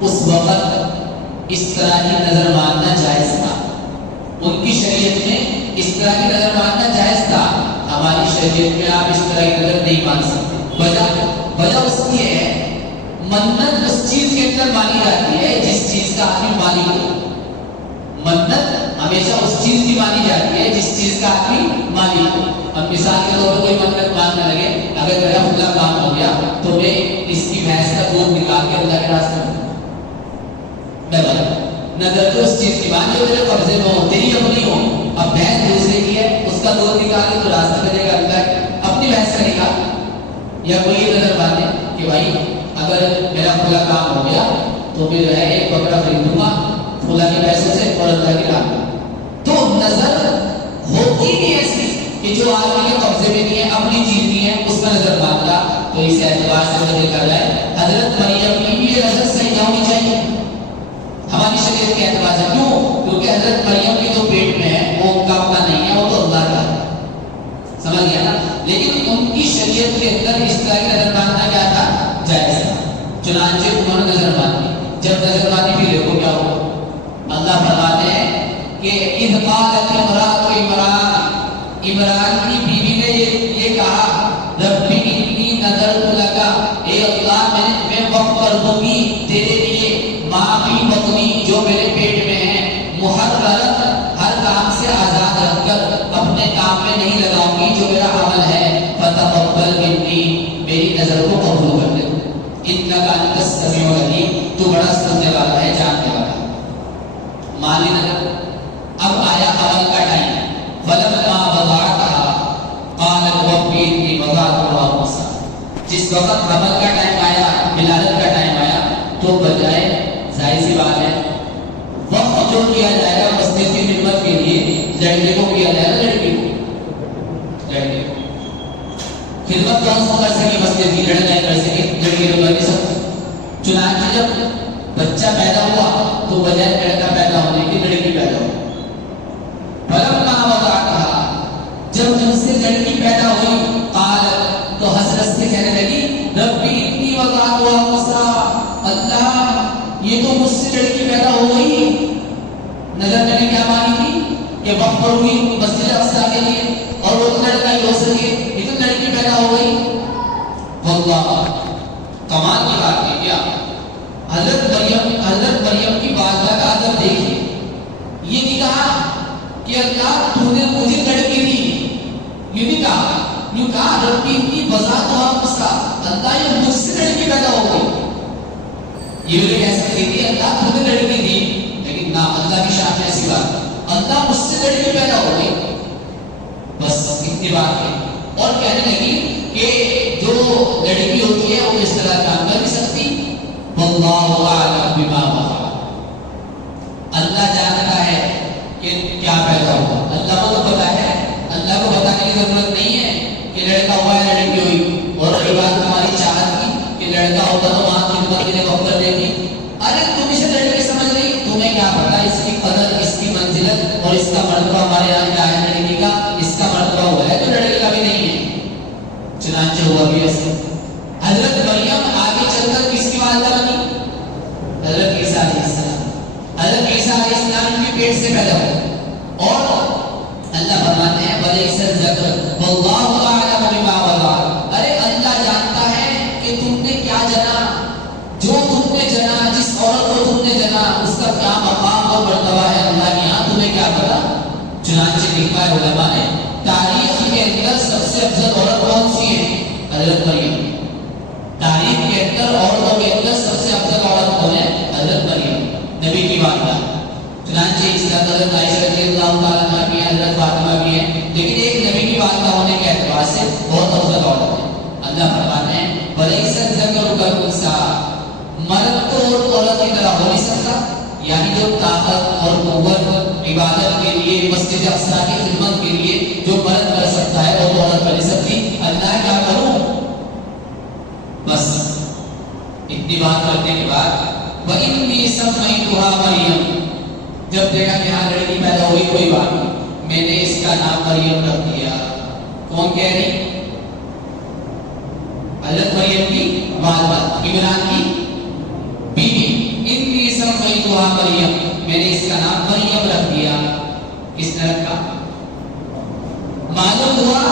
اس وقت اس طرح کی نظر ماننا جائز تھا. ان کی شریعت میں اس طرح کی نظر ماننا جائز تھا. ہماری شریعت میں آپ اس طرح کی نظر نہیں مان سکتے. وجہ اس کی ہے منت اس چیز کے اندر مانی جاتی ہے جس چیز کا آدمی مالک ہو. منت ہمیشہ اس چیز کی مانی جاتی ہے جس چیز کا آدمی مالک ہو. اب مثال کے طور پر کوئی منت ماننے لگے اگر میرا پورا کام ہو گیا تو میں اس کی بھینس کا دودھ نکال کے اللہ کے راستے میں نظر تو اس چیز کی مان جو میرے قبضے میں ہو تیری اپنی ہو. اب بھینس دوسرے کی ہے اس کا دودھ نکال کے تو راستہ میں دے گا اللہ اپنی بھینس کا نکال. یا کوئی یہ نظر باندھے کہ بھائی اگر میرا پورا کام ہو گیا تو میں جو ہے ایک بکرا خرید دوں گا پھولا کے پیسے سے اور اللہ کی راہ میں. تو نظر ہوتی نہیں ایسی کہ جو آدمی کے قبضے میں نہیں ہے اپنی چیز نہیں ہے اس کا نظر باندھا. تو اس اعتبار سے نظر کر رہا ہے حضرت مریم کی بھی یہ نظر صحیح نہ ہونی چاہیے ہماری شریعت کے اعتبار سے. کیوں؟ کیونکہ حضرت مریم کی جو پیٹ میں ہے وہ ان کا اپنا نہیں ہے وہ تو اللہ کا ہے. سمجھ گیا نا. لیکن ان کی شریعت کے اندر اس طرح کی نظر باندھنا کیا تھا؟ جائز تھا. چنانچہ انہوں نے نظر باندھی. جب نظر باندھی پھر دیکھو کیا ہو. اللہ فرماتے ہیں کہ اذ قالت امرأۃ عمران کی بیوی نے یہ کہا رب انی نذرت لک اے اللہ میں وقف کر دوں گی تیرے لیے ما فی بطنی جو میرے پیٹ میں ہے محررت ہر کام سے آزاد رکھ کر اپنے کام میں نہیں لگاؤں گی جو میرا عمل ہے فتقبل منی میری نظر کو قبول کر لے انک انت السمیع العلیم تو بڑا سننے والا ہے جاننے والا ہے. مالی نظر. اب آیا عمل کا ٹائم. فلما وضعتها قالت رب انی وضعتها انثى. جس وقت عمل کا ٹائم آیا ولادت کا ٹائم آیا تو بجائے ظاہر سی بات ہے وقت جو کیا جائے گا مسجد کی خدمت کے لیے لڑکے کو کیا جائے گا لڑکی کو خدمت کون سا کر سکے مسجد کی لڑکا کر سکے لڑکی تو کر نہیں سکتا. چنانچہ جب بچہ پیدا ہوا تو بجائے لڑکا پیدا ہونے کی لڑکی پیدا ہو. فلما وضعتها جب ان سے لڑکی پیدا ہوئی قالت تو حسرت سے کہنے لگی رب انی وضعتها انثى اللہ یہ تو مجھ سے لڑکی پیدا ہو گئی. نظر میں نے کیا مانی تھی کہ وقت پر ہوئی مسجد اقصی کے لیے اور وہ لڑکا ہی ہو سکے یہ تو لڑکی پیدا ہو گئی. واللہ کمال کی بات ہے کیا حضرت مریم کی والدہ کا ادب دیکھیے. یہ نہیں کہا کہ اللہ تو نے مجھے لڑکی دی یہ نہیں کہا یوں کہا ربی انی وضعتها انثى اللہ یہ مجھ سے لڑکی پیدا ہو گئی. یہ لوگ ایسا کہتے ہیں اللہ تو نے لڑکی دی لیکن نہ اللہ کی شان میں ایسی بات اللہ مجھ سے لڑکی پیدا ہو گئی بس اتنی بات ہے. اور کہنے لگی کہ جو لڑکی ہوتی ہے وہ اس طرح کام کر نہیں سکتی. واللہ اعلم بما وضع اللہ جانتا ہے کہ کیا پیدا ہوا. اللہ کو تو پتا ہے. اللہ کو بتانے کی ضرورت نہیں ہے کہ لڑکا ہوا ہے لڑکی ہوئی. اور یہ بات ہماری چاہت کی کہ لڑکا ہوتا تو ماں کی خدمت کے لیے وقت کر دیتی. ارے تم اسے لڑکی سمجھ رہی تمہیں کیا پتا اس کی قدر اس کی منزلت اور اس کا مرتبہ ہمارے یہاں کیا ہے لڑکی کا اس کا مرتبہ ہوا ہے تو لڑکے کا بھی نہیں ہے. چنانچہ ہوا بھی ایسے. حضرت مریم آگے چل کر کس کی والدہ بنی؟ حضرت عیسیٰ علیہ السلام. حضرت عیسیٰ علیہ السلام کے پیٹ سے پیدا ہو اور اللہ فرماتے ہیں وَلَيْسَ الذَّكَرُ وَاللَّهُ أَعْلَمُ بِمَا وَضَعَ ارے اللہ جانتا ہے کہ تم نے کیا جنا جو تم نے جنا جس عورت کو تم نے جنا اس کا کیا مقام اور مرتبہ ہے اللہ کے یہاں تمہیں کیا پتا. چنانچہ لکھا ہے علماء نے تاریخ کے اندر سب سے افضل عورت کون سی ہے؟ حضرت مریم. تاریخ کے اندر عورتوں کے اندر سب سے افضل عورت کون ہے؟ حضرت مریم نبی کی والدہ. چنانچہ اس کا حضرت عائشہ رضی اللہ تعالیٰ عنہ بھی ہے حضرت فاطمہ بھی ہے لیکن ایک نبی کی والدہ ہونے کے اعتبار سے بہت افضل عورت ہے. اللہ فرماتے ہیں وَلَيْسَ الذَّكَرُ كَالْأُنثَىٰ مرد تو عورت کی طرح ہو نہیں سکتا. یعنی جو طاقت اور قوت عبادت کے لیے مسجد اقصی کی خدمت کے لیے جو مرد کر سکتا ہے وہ تو عورت کر نہیں سکتی. اللہ کیا کروں بس اتنی بات کرنے کے بعد وَإِنِّي سَمَّيْتُهَا مَرْيَمَ جب دیکھا کہ ہاں لڑکی پیدا ہوئی کوئی بات نہیں میں نے اس کا نام مریم رکھ دیا. کون کہہ رہی؟ حضرت مریم کی والدہ عمران کی بیوی. اِنِّي سَمَّيْتُهَا مَرْيَمَ میں نے اس کا نام مریم رکھ دیا. کس نے رکھا؟ معلوم ہوا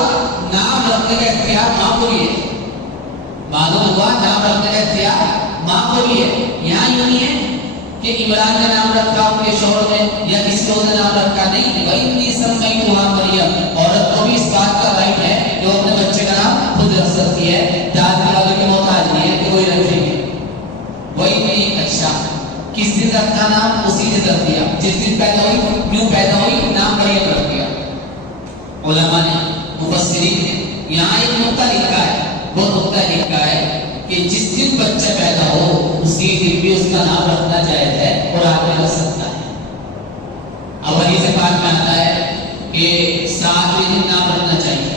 نام رکھنے کا اختیار ماں کو ہی ہے. معلوم ہوا نام رکھنے کا اختیار ماں کو بھی ہے. یہاں یوں نہیں ہے کہ عمران کا نام رکھا ان کے شوہر نے یا کسی اور نے نام رکھا, نہیں. وَإِنِّي سَمَّيْتُهَا مَرْيَمَ, عورت کو بھی اس بات کا رائٹ ہے کہ وہ اپنے بچے کا نام خود رکھ سکتی ہے, دادی والوں کے محتاج نہیں ہے کہ وہی رکھیں گے. وہی اچھا کس دن رکھا نام, اسی دن رکھ دیا, جس دن پیدا ہوئی نیو پیدا ہوئی نام مریم رکھ دیا. علماء نے مفسرین نے یہاں ایک نقطہ لکھا ہے, وہ نقطہ لکھا ہے کہ جس دن بچہ پیدا ہو اسی دن بھی اس کا نام رکھنا جائز ہے اور آدمی رکھ سکتا ہے. اب حدیث پاک میں آتا ہے کہ 7ویں دن نام رکھنا چاہیے.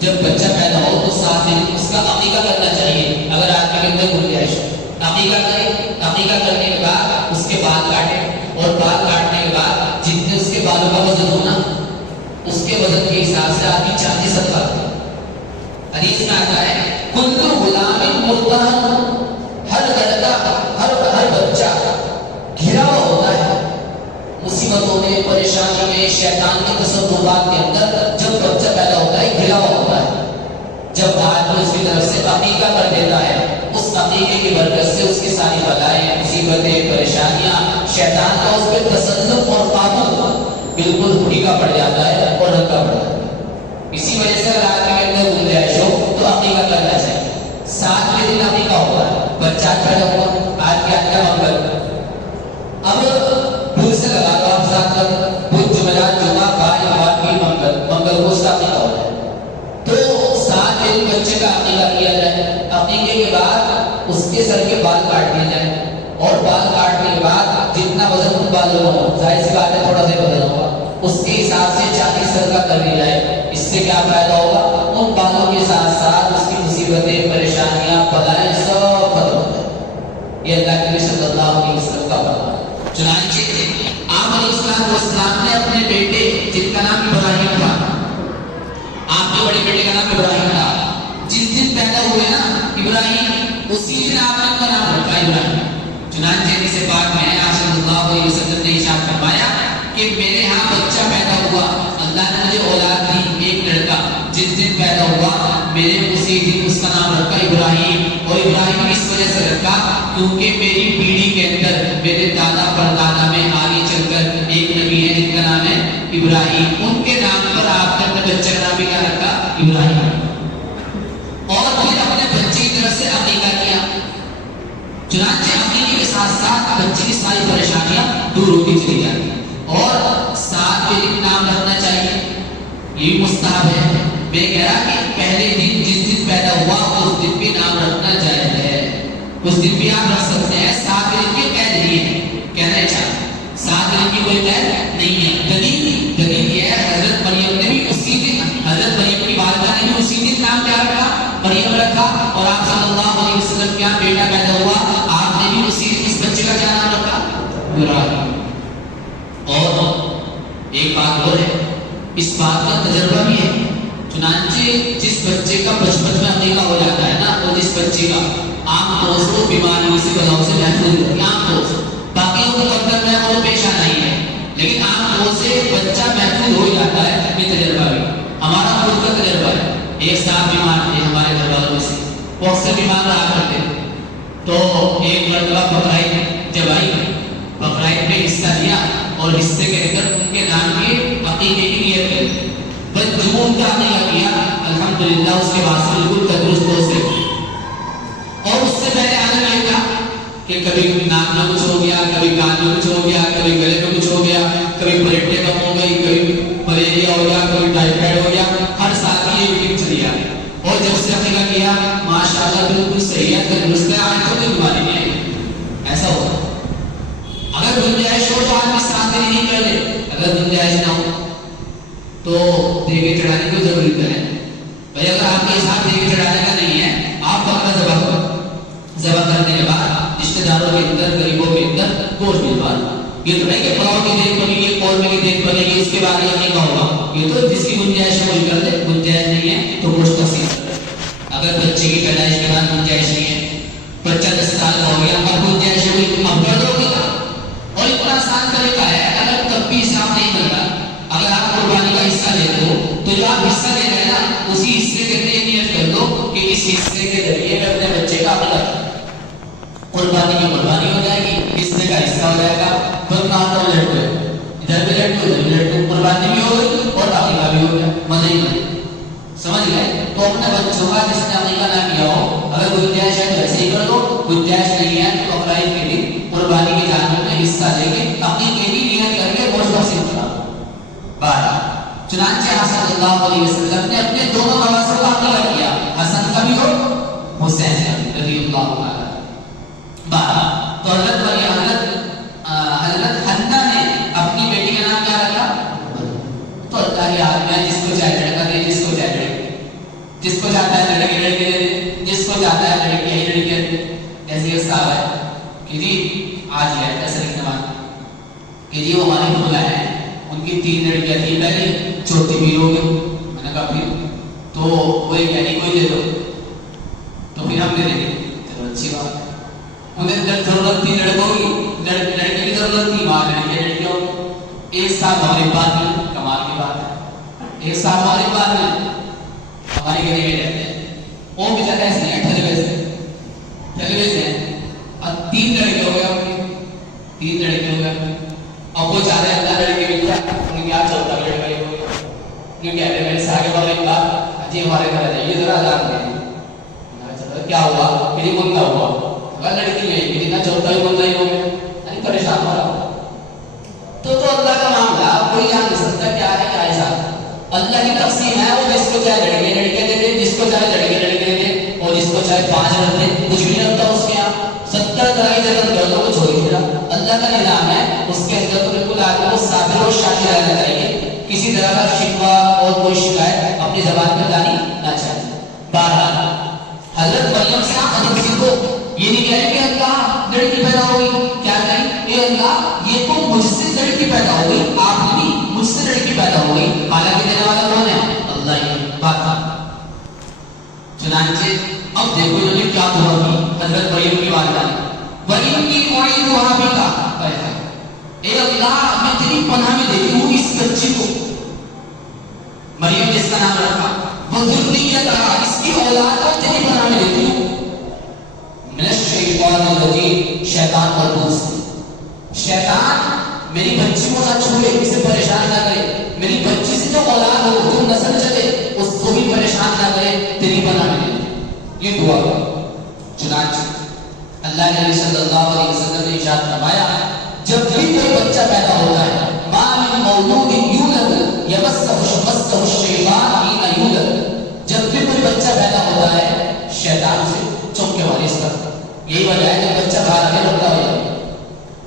جب بچہ پیدا ہو تو 7ویں دن اس کا عقیقہ کرنا چاہیے. اگر آدمی کے اندر گنجائش عقیقہ کرے, عقیقہ کرنے کے بعد اس کے بال کاٹے, اور بال کاٹنے کے بعد جتنے اس کے بالوں کا وزن ہونا اس کے وزن کے حساب سے آدمی 40 صدقہ کرے. حدیث میں آتا ہے کل غلام مرتہن, ہر لڑکا ہر بچہ گھرا ہوا ہوتا ہے مصیبتوں میں, پریشانی میں, شیطان کے تصورات کے اندر. جب بچہ پیدا ہوتا ہے گھرا ہوا ہوتا ہے. جب آدمی اس کی طرف سے عقیقہ کر دیتا ہے, اس عقیقے کی برکت سے اس کی ساری بلائیں, مصیبتیں, پریشانیاں, شیطان کا اس پہ تسلط اور قابو بالکل پھیکا پڑ جاتا ہے اور ہلکا پڑ جاتا ہے. اسی وجہ سے اگر آدمی کے اندر گنجائش ہو تو عقیقہ کرنا چاہیے. 7ویں دن عقیقہ ہوگا, بچہ پیدا ہوا, آج کے آج کا منگل, اب بھول سے لگا دو آپ ساتھ کر بدھ جمعرات جمعہ بار باقی منگل کو اس کا عقیقہ ہو جائے تو 7ویں دن بچے کا عقیقہ کیا جائے. عقیقے کے بعد اس کے سر کے بال کاٹ دیے جائیں, اور بال کاٹنے کے بعد جتنا وزن ان بالوں میں ہو, ظاہر سی بات ہے تھوڑا سا وزن ہوگا, اس کے حساب سے 40 صدقہ کر دی جائے. اس سے کیا فائدہ ہوگا, ان بالوں کے ساتھ ساتھ اس کی مصیبتیں, پریشانیاں, بلائیں سب ختم ہو جائیں. یہ اللہ کے نبی صلی اللہ علیہ وسلم کا فرمان. چنانچہ آپ علیہ السلام نے اپنے بیٹے جن کا نام ابراہیم تھا, آپ کے بڑے بیٹے کا نام ابراہیم تھا, جس دن پیدا ہوئے نا ابراہیم, اسی دن آپ نے ان کا نام رکھا ابراہیم. چنانچہ حدیث پاک میں آپ صلی اللہ علیہ وسلم نے ارشاد فرمایا کہ میرے ہاں بچہ پیدا ہوا, اللہ نے مجھے اولاد دی, ایک لڑکا, جس دن پیدا ہوا میرے اسی دن اس کا نام رکھا ابراہیم. اور ابراہیم اس وجہ سے رکھا کیونکہ میری پیڑھی کے اندر میرے دادا پردادا میں آگے چل کر ایک نبی ہے جن کا نام ہے ابراہیم, ان کے نام پر آپ نے اپنے بچے کا نام بھی کیا رکھا, ابراہیم. اور پھر اپنے بچے کی طرف سے عقیقہ کیا. چنانچہ عقیقے کے ساتھ ساتھ بچے کی ساری پریشانیاں دور ہوتی چلی جاتی ہیں. اور 7ویں دن نام رکھنا چاہیے, یہ مستحب ہے. میں کہہ رہا کہ پہلے دن جس دن پیدا ہوا اس دن بھی نام رکھنا جائز ہے, اس دن بھی آپ رکھ سکتے ہیں. 7ویں دن کی قید نہیں ہے, کہنا چاہیے 7ویں دن کی کوئی قید نہیں ہے. دلیل یہ ہے حضرت مریم نے بھی اسی دن, حضرت مریم کی والدہ نے بھی اسی دن نام کیا رکھا, مریم رکھا. اور آپ صلی اللہ علیہ وسلم کیا بیٹا پیدا ہوا, آپ نے بھی اسی اس بچے کا کیا نام رکھا, ابراہیم. اور ایک بات اور ہے, اس بات کا تجربہ بھی ہے. چنانچہ جس بچے کا بچپن میں عقیقہ ہو جاتا ہے نا, تو جس بچے کا عام طور سے بیماریوں سے بلاؤ سے محفوظ ہوتی ہے, عام طور سے, باقی ان کو اندر میں وہ پیش آنا ہی ہے, لیکن عام طور سے بچہ محفوظ ہو جاتا ہے. یہ تجربہ بھی ہمارا خود کا تجربہ ہے. ایک صاحب بیمار تھے ہمارے گھر والوں میں سے, وہ اکثر بیمار رہا کرتے تھے. تو ایک مرتبہ بقرعید جب آئی, بقرعید میں حصہ لیا اور حصے کے اندر ان کے نام کے عقیقے کی نیت کری. بس جمعہ کا عقیقہ کیا, الحمدللہ اس کے بعد سے بالکل تندرست ہو سے. اور اس سے پہلے عالم یہ تھا کہ کبھی ناک میں کچھ ہو گیا, کبھی کان میں کچھ ہو گیا, کبھی گلے میں کچھ ہو گیا, کبھی پلیٹیں کم ہو گئی, کبھی ملیریا ہو گیا, کبھی ٹائیفائڈ ہو گیا. ہر سال کی یہ میٹنگ چلی آ گئی. اور جب سے عقیقہ کیا ماشاءاللہ بالکل صحیح ہے, تندرست ہے, آج تو کوئی بیماری نہیں ہے. ایسا ہوتا اگر گنجائش ہو تو آدمی 7 دن نہیں کر لے, اگر گنجائش نہ ہو تو دیگے چڑھانے کی ضرورت ہے. بھائی اگر آپ کے ساتھ دیگے چڑھانے کا نہیں ہے, آپ بکرا ذبح کرو, ذبح کرنے کے بعد رشتے داروں کے اندر, غریبوں کے اندر گوشت بھجوا دو. یہ تو نہیں کہ پلاؤ کی دیکھ بنے گی, قورمے کی دیکھ بنے گی, اس کے بعد یہ نہیں ہوگا. یہ تو جس کی گنجائش ہے وہی کر دے, گنجائش نہیں ہے تو گوشت تقسیم کر دے. اگر بچے کی پیدائش کے بعد گنجائش نہیں ہے, بچہ 10 سال کا ہو گیا, اب گنجائش ہے وہی اب کر دو گی. اور اتنا آسان طریقہ ہے, اگر تب بھی حساب نہیں بن رہا, اگر آپ قربانی کا حصہ لیتے ہو تو جو آپ حصہ لے رہے ہیں نا, اسی حصے کے اندر یہ نیت کر دو کہ اس حصے کے ذریعے میں اپنے بچے کا عقیدہ قربانی کی قربانی ہو جائے گی، حصے کا حصہ ہو جائے گا، تو کہاں تو لٹو ہے، ادھر بھی لٹو ادھر بھی لٹو، قربانی بھی ہو گئی اور عقیدہ بھی ہو گیا، مزہ ہی مزہ۔ سمجھ گئے؟ تو اپنے بچوں کا جس نے عقیقہ نہ کیا ہو، اگر گنجائش ہے تو ایسے ہی کر دو، گنجائش نہیں ہے تو بقرعید کے دن قربانی کے جانور میں حصہ لے کے عقیقے کی نیت کر کے گوشت نصیب کرا۔ 12 چنانچہ حسن صلی اللہ علیہ وسلم نے اپنے دونوں نواسوں کا عقیقہ کیا، حسن کا بھی اور حسین کا بھی رضی اللہ عنہ۔ 12 تو حضرت حنہ نے اپنی بیٹی کا نام کیا رکھا؟ تو اللہ کی آدمی ہے، جس کو چاہے لڑکا دے، جس کو چاہے لڑکی، جس کو چاہتا ہے لڑکی لڑکے دے دے، جس کو چاہتا ہے لڑکی ہی لڑکی دے دے۔ ایسے ایک صاحب ہے کہ جی آج یہ ہے ایسا لکھنے والا کہ جی وہ ہماری بھولا ہے، ان کی 3 لڑکیاں تھیں پہلے، چوتھی بھی ہو گئی۔ میں نے کہا پھر تو وہی یعنی کوئی دے دو، تو پھر ہم دے دیں گے۔ چلو اچھی بات ہے، انہیں ضرورت تھی لڑکوں کی، لڑکی کی ضرورت تھی، وہاں لڑکیوں ایک ساتھ ہماری بات میں، کمال کی بات ہے، ایک ساتھ ہماری بات میں ہماری گلی میں رہتے ہیں، وہ بھی زیادہ ایسے ہیں ٹھلوے سے ہیں، اب 3 لڑکے ہو گئے، 3 لڑکے ہو گئے، اب وہ چاہ رہے ہیں اللہ لڑکے مل جائے، انہیں کیا چلتا ہے لڑکے ہو گئے، کیوں کہتے ہیں میرے سے آگے والے ایک بات جی ہمارے گھر جائیے ذرا آزاد دیں، کیا ہوا کہ بندہ ہوا لڑکی ہے کہ نہ چلتا ہی بندہ ہی ہو گیا، یعنی پریشان ہو رہا تو اللہ کا معاملہ کوئی جان نہیں سکتا کیا ہے کیا ایسا، اللہ کی تقسیم ہے، وہ جس کو چاہے لڑکے لڑکے دے دے، جس کو چاہے لڑکے لڑکے دے دے، اور جس کو چاہے 5 رکھ دے، کچھ بھی لگتا اس کے یہاں 70 طرح کی جگہ کر دو، کچھ ہو ہی رہا، اللہ کا نظام ہے، اس کے اندر تو بالکل آدمی کو صابر اور شاکر رہنا چاہیے، کسی طرح کا شکوہ اور کوئی شکایت اپنی زبان پر لانی نہ چاہیے۔ 12 حضرت مریم سے آپ کسی کو یہ نہیں کہیں کہ اللہ لڑکی پیدا ہوگی، کیا کہیں اے اللہ یہ تو مجھ سے لڑکی پیدا ہوگی، آپ بھی مجھ سے لڑکی پیدا ہوگی، حالانکہ دینے والا کون ہے؟ اللہ ہی بات ہے۔ چنانچہ اب دیکھو انہوں نے کیا دعا کی حضرت مریم کی والدہ نے، مریم کی کوئی دعا بھی کا اے اللہ میں تیری پناہ میں دیتی ہوں اس بچی کو، مریم جس کا نام رکھا، وہ ذریتہا اس کی اولاد کو تیری پناہ میں دیتی ہوں من الشیطان الرجیم، شیطان مردود سے، شیطان میری بچی کو نہ چھوڑے، اسے پریشان نہ کرے، میری بچی سے جو اولاد ہو جو نسل چلے اس کو بھی پریشان نہ کرے، تیری پناہ میں دے، یہ دعا ہے۔ چنانچہ اللہ کے نبی صلی اللہ علیہ وسلم نے ارشاد فرمایا جب بھی کوئی بچہ پیدا ہوتا ہے ما من مولود یولد یمسہ الشیطان حین یولد، جب بھی کوئی بچہ پیدا ہوتا ہے شیطان سے چونکے والی اس طرح، یہی وجہ ہے جب بچہ باہر آنے لگتا ہے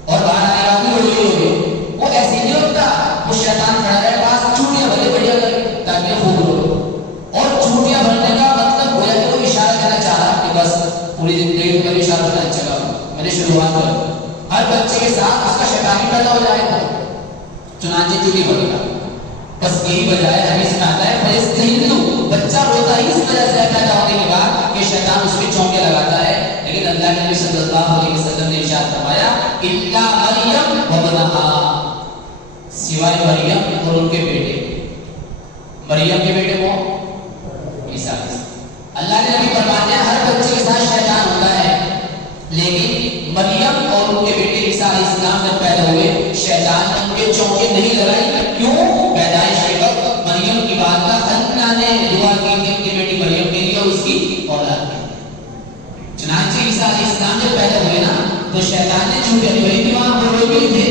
اور باہر آنے کا بھی روئی ہوگی، وہ ایسے نہیں ہوتا، وہ شیطان کھڑا رہے پاس چوٹیاں بھرے بڑھیا کر تاکہ خوب رو، اور چوٹیاں بھرنے کا مطلب گویا کہ وہ اشارہ کرنا چاہ رہا کہ بس پوری زندگی میں میرے اشارہ کرنا چاہا، میں نے شروعات کر ہر بچے کے ساتھ اس کا شیطانی پیدا ہو جائے گا، چنانچہ چوٹی بڑھے گا، بس یہی بجائے حدیث میں آتا ہے فَيَسْتَحِلُّ، بچہ روتا ہی اس وجہ سے پیدا ہونے کے بعد کہ شیطان اس کے چونکے لگاتا ہے، لیکن اللہ کے نبی صلی اللہ علیہ وسلم نے ارشاد فرمایا اِلَّا مَرْيَمْ وَابْنَهَا، سوائے مریم اور ان کے بیٹے، مریم کے بیٹے کو عیسیٰ، اللہ کے نبی فرماتے ہیں ہر بچے کے ساتھ شیطان ہوتا ہے، لیکن مریم اور ان کے بیٹے عیسیٰ علیہ السلام جب پیدا ہوئے شیطان نے ان کے چونکے نہیں لگائے، کیوں؟ پیدائش کے وقت مریم کی والدہ حنہ نے دعا کی تھی ان کی بیٹی مریم کے لیے اور اس کی اولاد کے لیے، چنانچہ عیسیٰ علیہ السلام جب پیدا ہوئے نا تو شیطان نے چونکے لگائی تھی، وہاں وہ روئے بھی تھے،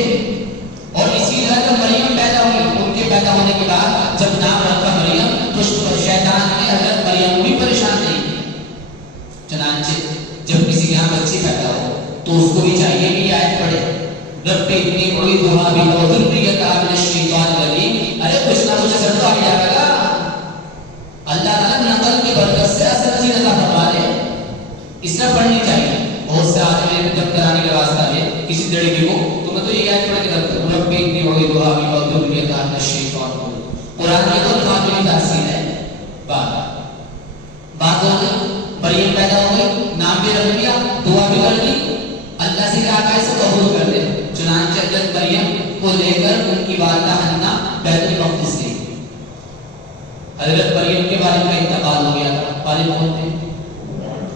اور اسی طرح جب مریم پیدا ہوئی ان کے پیدا ہونے کے بعد جب نام رکھا مریم تو شیطان نے حضرت مریم بھی پریشان نہیں، چنانچہ جب کسی کے یہاں بچی پیدا ہو تو اس کو بھی چاہیے کہ آیت پڑھے رب انی اعوذ بک و ذریتہا من الشیطان الرجیم، ارے کچھ نہ کچھ اثر تو آ جائے گا، اللہ تعالیٰ نقل کی برکت سے اثر چیز عطا فرما دے، اس طرح پڑھنی چاہیے۔ بہت سے آدمی جب کرانے کے واسطہ ہے کسی لڑکی کو تو میں تو یہ آیت پڑھ کے کرتا ہوں رب انی اعوذ بک و ذریتہا من الشیطان الرجیم، قرآن کی تو کامل تفسیر ہے۔ بات ہو گئی، مریم پیدا ہو گئی، نام بھی رکھ دیا، دعا بھی کر دی، اللہ سے کہا کہ اسے قبول کر دے، چنانچہ حضرت مریم کو لے کر ان کی والدہ حنہ بیت المقدس گئی، حضرت مریم کے والد کا انتقال ہو گیا تھا، والد کون تھے؟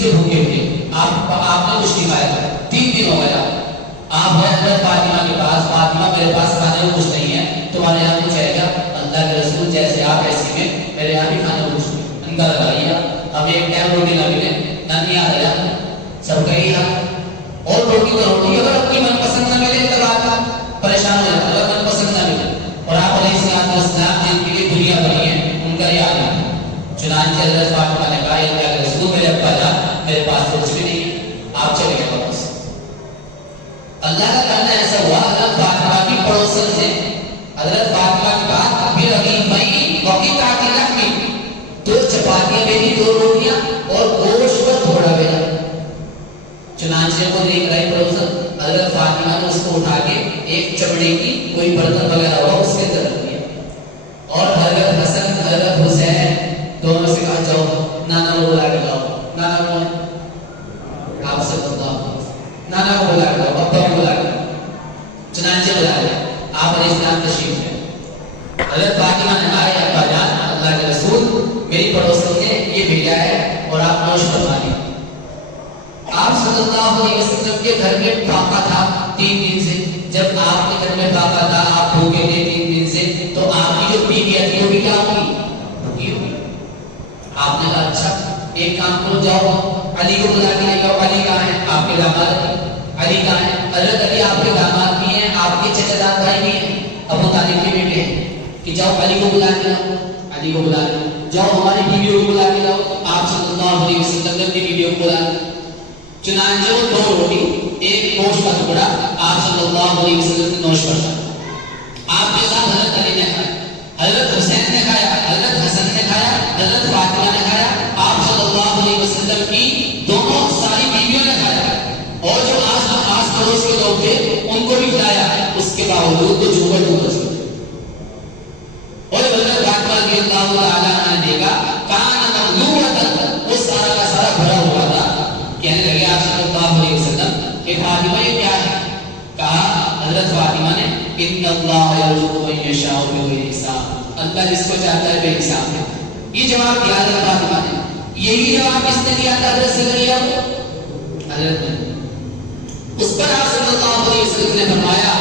سے بھوکے تھے، آپ نے کچھ نہیں کھایا، 3 دن ہو گیا، آپ گئے حضرت فاطمہ کے پاس، فاطمہ میرے پاس کھانے کو کچھ نہیں ہے، تمہارے یہاں کچھ ہے کیا؟ اللہ کے رسول جیسے آپ ایسے میں میرے یہاں بھی کھانے کو کچھ نہیں، ان کا لگائیے ہمیں ایک ٹائم روٹی نہ ملے نہ نہیں آ جائے سب کا ہی حال، اور روٹی تو روٹی اگر اپنی من پسند نہ ملے تب آپ پریشان ہو جاتے، اگر من پسند نہ ملے، اور آپ علیہ السلام جن کے لیے دنیا بنی ہے ان کا یہ حال ہے۔ چنانچہ حضرت فاطمہ نے کہا اللہ کے رسول میرے ابا جان میرے پاس کچھ بھی نہیں ہے، آپ چلے گئے واپس۔ اللہ کا کہنا ایسا ہوا حضرت فاطمہ کی پڑوسن سے حضرت فاطمہ کے بعد پھر رغیفین وقطعۃ لحم، 2 چپاتیاں بھیجی، 2 روٹیاں اور گوشت کا تھوڑا بھیجا۔ چنانچہ کو دیکھ رہے پڑوسن، حضرت فاطمہ نے اس کو اٹھا کے ایک چمڑے کی کوئی برتن وغیرہ ہوا اس کے اندر رکھ دیا، اور حضرت حسن حضرت حسین دونوں سے کہا جاؤ نانا کو بلا کے لاؤ، نانا کو آپ سے بتاؤ، نانا کو بلا کے لاؤ، ابا کو بلا کے لاؤ۔ چنانچہ بلا لیا، آپ علیہ السلام تشریف لے۔ حضرت فاطمہ نے کہا اے ابا جان اللہ کے رسول میری پڑوسن نے یہ بھیجا ہے اور آپ نوش فرما لیجیے۔ آپ صلی اللہ علیہ وسلم کے گھر میں فاقہ تھا 3 دن سے، جب آپ کے گھر میں فاقہ تھا، آپ بھوکے تھے 3 دن سے، تو آپ کی جو بیویاں تھی وہ بھی کیا ہوگی؟ بھوکی ہوگی۔ آپ نے کہا اچھا ایک کام کرو، جاؤ علی کو بلا کے لے جاؤ، علی کہاں ہے؟ آپ کے داماد ہیں، علی کہاں ہے؟ حضرت علی آپ کے داماد بھی ہیں، آپ کے چچا زاد بھائی بھی ہیں، ابو طالب کے بیٹے ہیں، کہ جاؤ علی کو بلا کے لاؤ، علی کو بلا کے جاؤ، ہماری بیویوں کو بلا کے لاؤ، آپ صلی اللہ علیہ وسلم نے اپنی بیویوں کو بلا کے۔ چنانچہ وہ 2 روٹی 1 گوشت کا ٹکڑا آپ صلی اللہ علیہ وسلم نے نوش فرمایا۔ آپ کے ساتھ حضرت علی نے کھایا، حضرت حسین نے کھایا، حضرت حسن نے کھایا، حضرت فاطمہ نے کھایا، آپ صلی اللہ علیہ وسلم کی دونوں ساری بیویوں نے کھایا، اور جو آس پڑوس کے لوگ تھے ان کو بھی کھلایا۔ اس کے باوجود وہ جھومر ڈوبے تھے، اور حضرت فاطمہ رضی اللہ تعالیٰ عنہ نے دیکھا کان مملوءۃ، وہ سارا کا سارا بھرا ہوا تھا۔ کہنے لگے آپ صلی اللہ علیہ وسلم کہ فاطمہ یہ کیا ہے؟ کہا حضرت فاطمہ نے ان اللہ یرزق من یشاء بغیر حساب، اللہ جس کو چاہتا ہے بے حساب ہے۔ یہ جواب دیا حضرت فاطمہ نے، یہی جواب کس نے دیا تھا حضرت زکریا کو؟ حضرت نے۔ اس پر آپ صلی اللہ علیہ وسلم نے فرمایا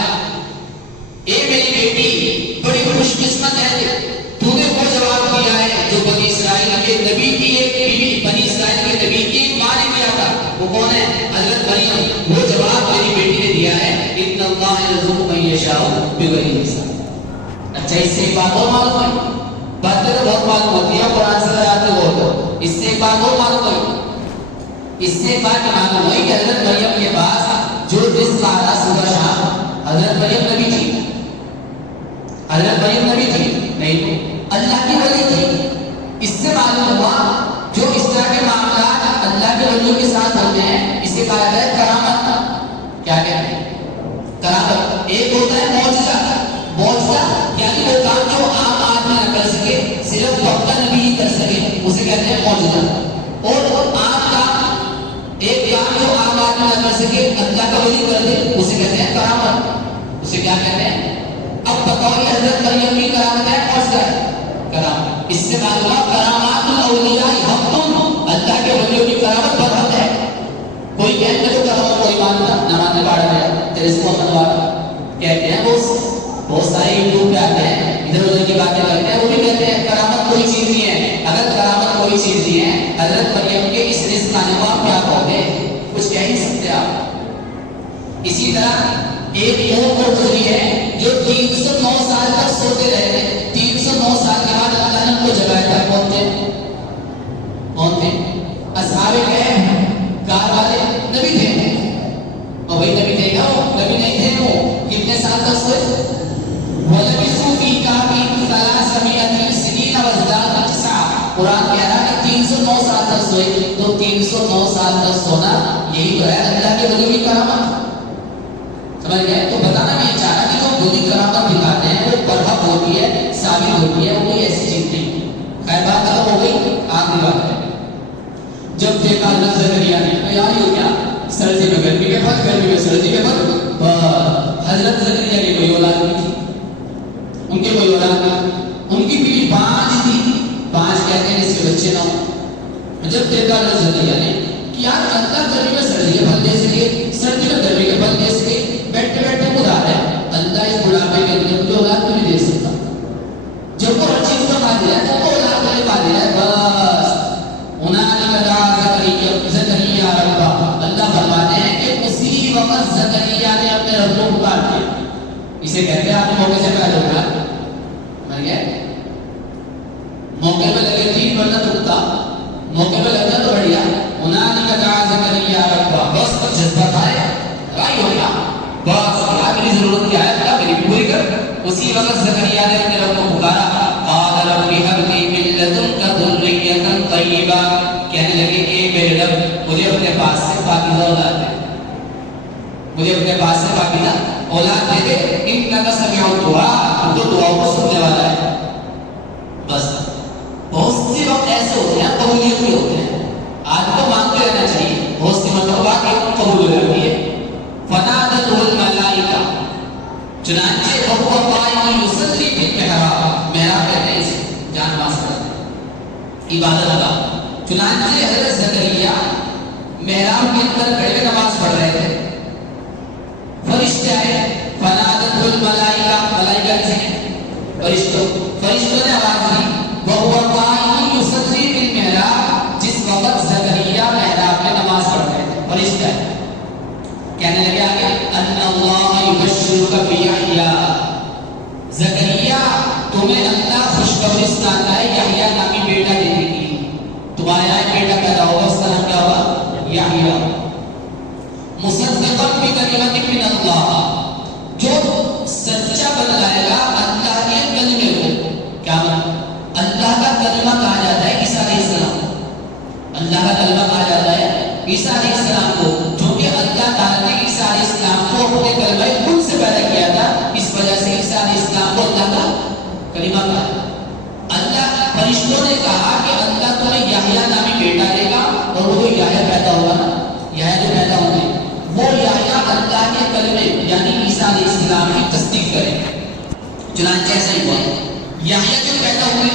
اے میری بیٹی بڑی خوش قسمت ہے، تو نے وہ جواب دیا ہے جو بنی اسرائیل کے نبی کی ایک بیوی، بنی اسرائیل کے نبی کی ایک ماں نے دیا تھا، وہ کون ہے؟ حضرت مریم۔ وہ جواب میری بیٹی نے دیا ہے ان اللہ یرزق من یشاء بغیر حساب۔ اچھا اس سے ایک بات اور معلوم ہے، باتیں تو بہت معلوم ہوتی ہیں، قرآن سے آتے ہو، اس سے ایک بات اور معلوم ہوئی، اس سے ایک بات معلوم ہوئی کہ حضرت مریم کے پاس جو رزق آ رہا صبح شام، حضرت مریم نبی تھی، حضرت مریم نبی تھی نہیں تو اللہ کی ولی تھی۔ اس سے معلوم ہوا جو اس طرح کے معاملات اللہ کے ولیوں کے ساتھ ہوتے ہیں اسے کہا جاتا ہے کرامت۔ کیا کہتے ہیں؟ کرامت۔ ایک ہوتا ہے معجزہ، معجزہ یعنی وہ کام جو عام آدمی نہ کر سکے، صرف وقت نبی ہی کر سکے، اسے کہتے ہیں معجزہ۔ اور عام کام، ایک کام جو عام آدمی نہ کر سکے اللہ کا ولی کر دے، اسے کہتے ہیں کرامت۔ اسے کیا کہتے ہیں؟ اب بتاؤ یہ حضرت مریم کی کرامت ہے معجزہ ہے؟ کرامت۔ اس سے معلوم ہوا کرامات الاولیاء حق، اللہ کے ولیوں کی کرامت برحق ہے۔ کوئی کہتے تو کرامت کوئی مانتا نہ ماننے والا ہے، تیرے سے محمد والا کہتے ہیں، بہت سارے یوٹیوب پہ آتے ہیں ادھر ادھر کی باتیں کرتے ہیں، وہ بھی کہتے ہیں کرامت کوئی چیز نہیں ہے۔ اگر کرامت کوئی چیز نہیں ہے، حضرت مریم کے اس رزق آنے کو آپ کیا کہو گے؟ کچھ کہہ نہیں سکتے آپ۔ اسی طرح ایک قوم اور گزری ہے جو 309 سال تک سوتے رہے تھے، 309 سال کے بعد اللہ نے ان کو جگایا تھا۔ کون تھے؟ کون تھے؟ اصحاب کہف، غار والے نبی تھے، اور وہی نبی تھے کیا؟ وہ نبی نہیں تھے۔ وہ کتنے سال تک سوئے؟ وَلَبِثُوا فِي كَهْفِهِمْ 300 سِنِينَ وَازْدَادُوا تِسْعًا۔ قرآن کہہ رہا ہے کہ 309 سال تک سوئے، تو 309 سال تک سونا یہی تو ہے اللہ کے ولیوں کی کرامت۔ سمجھ گئے؟ تو بتانا میں یہ چاہ رہا کہ جو ولی کرامت دکھاتے ہیں وہ برحق ہوتی ہے، ثابت ہوتی ہے، وہ کوئی ایسی چیز نہیں۔ خیر بات ختم ہو گئی، آخری بات ہے، جب دیکھا حضرت زکریا نے، یار یہ کیا سردی میں گرمی کے بعد، گرمی میں سردی کے بعد، حضرت زکریا کی کوئی اولاد نہیں تھی، ان کے کوئی اولاد نہیں، ان کی بیوی 5 تھی، 5 کہتے ہیں جس کے بچے نہ ہوں۔ جب دیکھا حضرت زکریا نے کہ یار اللہ گرمی میں سردی کے پھل دے سکے، سردی میں گرمی کے پھل دے سکے، بیٹھے بیٹھے خدا ہے اللہ اس بڑھاپے کے اندر مجھے اولاد کو نہیں دے سکتا. جب وہ ہر چیز کو کھا دیا ہے تو وہ اولاد کو نہیں کھا دیا ہے. بس زکریا ربا، اللہ فرماتے ہیں کہ اسی وقت زکریا نے اپنے رب کو پکار دیا. اسے کہتے ہیں آپ نے موقع سے پیدا ہوا مر گیا. موقع پہ لگے تین ورنہ ٹوٹتا، موقع پہ لگتا تو بڑھیا. زکریا ربا، بس جذبہ تھا رائی ہو گیا، بس میری ضرورت کیا ہے اللہ میری پوری کر. اسی وقت زکریا نے اپنے رب کو پکارا. قال رب هب لي من لدنك ذرية طيبة، کہنے لگے کہ میرے رب مجھے اپنے پاس سے پاکیزہ اولاد دے، مجھے اپنے پاس سے پاکیزہ اولاد دے دے. انک سمیع الدعاء، تو دعاؤں کو سننے والا ہے. بس بہت سی وقت ایسے ہوتے ہیں قبولیت کے ہوتے ہیں، آدمی کو مانگتے رہنا چاہیے، بہت سی مرتبہ قبول ہو جاتی ہے. فنادته الملائکہ، چنانچہ وهو قائم یصلی فی المحراب، محراب کہتے ہیں اسے جہاں نماز پڑھتے ہیں، عبادت گاہ. چنانچہ حضرت زکریا محراب کے اندر کھڑے نماز پڑھ رہے تھے. فرشتے آئے. فنادته الملائکہ، ملائکہ کسے ہیں؟ فرشتوں نے آواز دی. وهو قائم یصلی فی المحراب، جس وقت زکریا محراب میں نماز پڑھ رہے تھے. فرشتے آئے کہنے لگے آگے ان اللہ یبشرک بیحییٰ، زکریا تمہیں اللہ خوشخبری سناتا ہے یحییٰ نامی بیٹا دینے کی. تمہارے یہاں بیٹا پیدا ہوگا، اس کا نام کیا ہوگا؟ یحییٰ. مصدقا بکلمۃ من اللہ، جو سچا بنائے گا اللہ کے کلمے کو. کیا اللہ کا کلمہ کہا جاتا ہے عیسیٰ علیہ السلام، اللہ کا کلمہ کہا جاتا ہے عیسیٰ علیہ السلام کو، جو کہ اللہ تعالیٰ نے عیسیٰ علیہ السلام کو اپنے کلمہ خود سے پیدا کیا تھا. اس وجہ سے عیسیٰ علیہ السلام کو اللہ کا کلمہ کہا. اللہ فرشتوں نے کہا کہ اللہ تمہیں یحییٰ نامی بیٹا دے گا، اور وہ جو یحییٰ پیدا ہوگا نا، یحییٰ جو پیدا ہوں گے وہ یحییٰ اللہ کے کلمے یعنی عیسیٰ علیہ السلام کی تصدیق کریں. چنانچہ ایسا ہی ہوا. یحییٰ جو پیدا ہوئے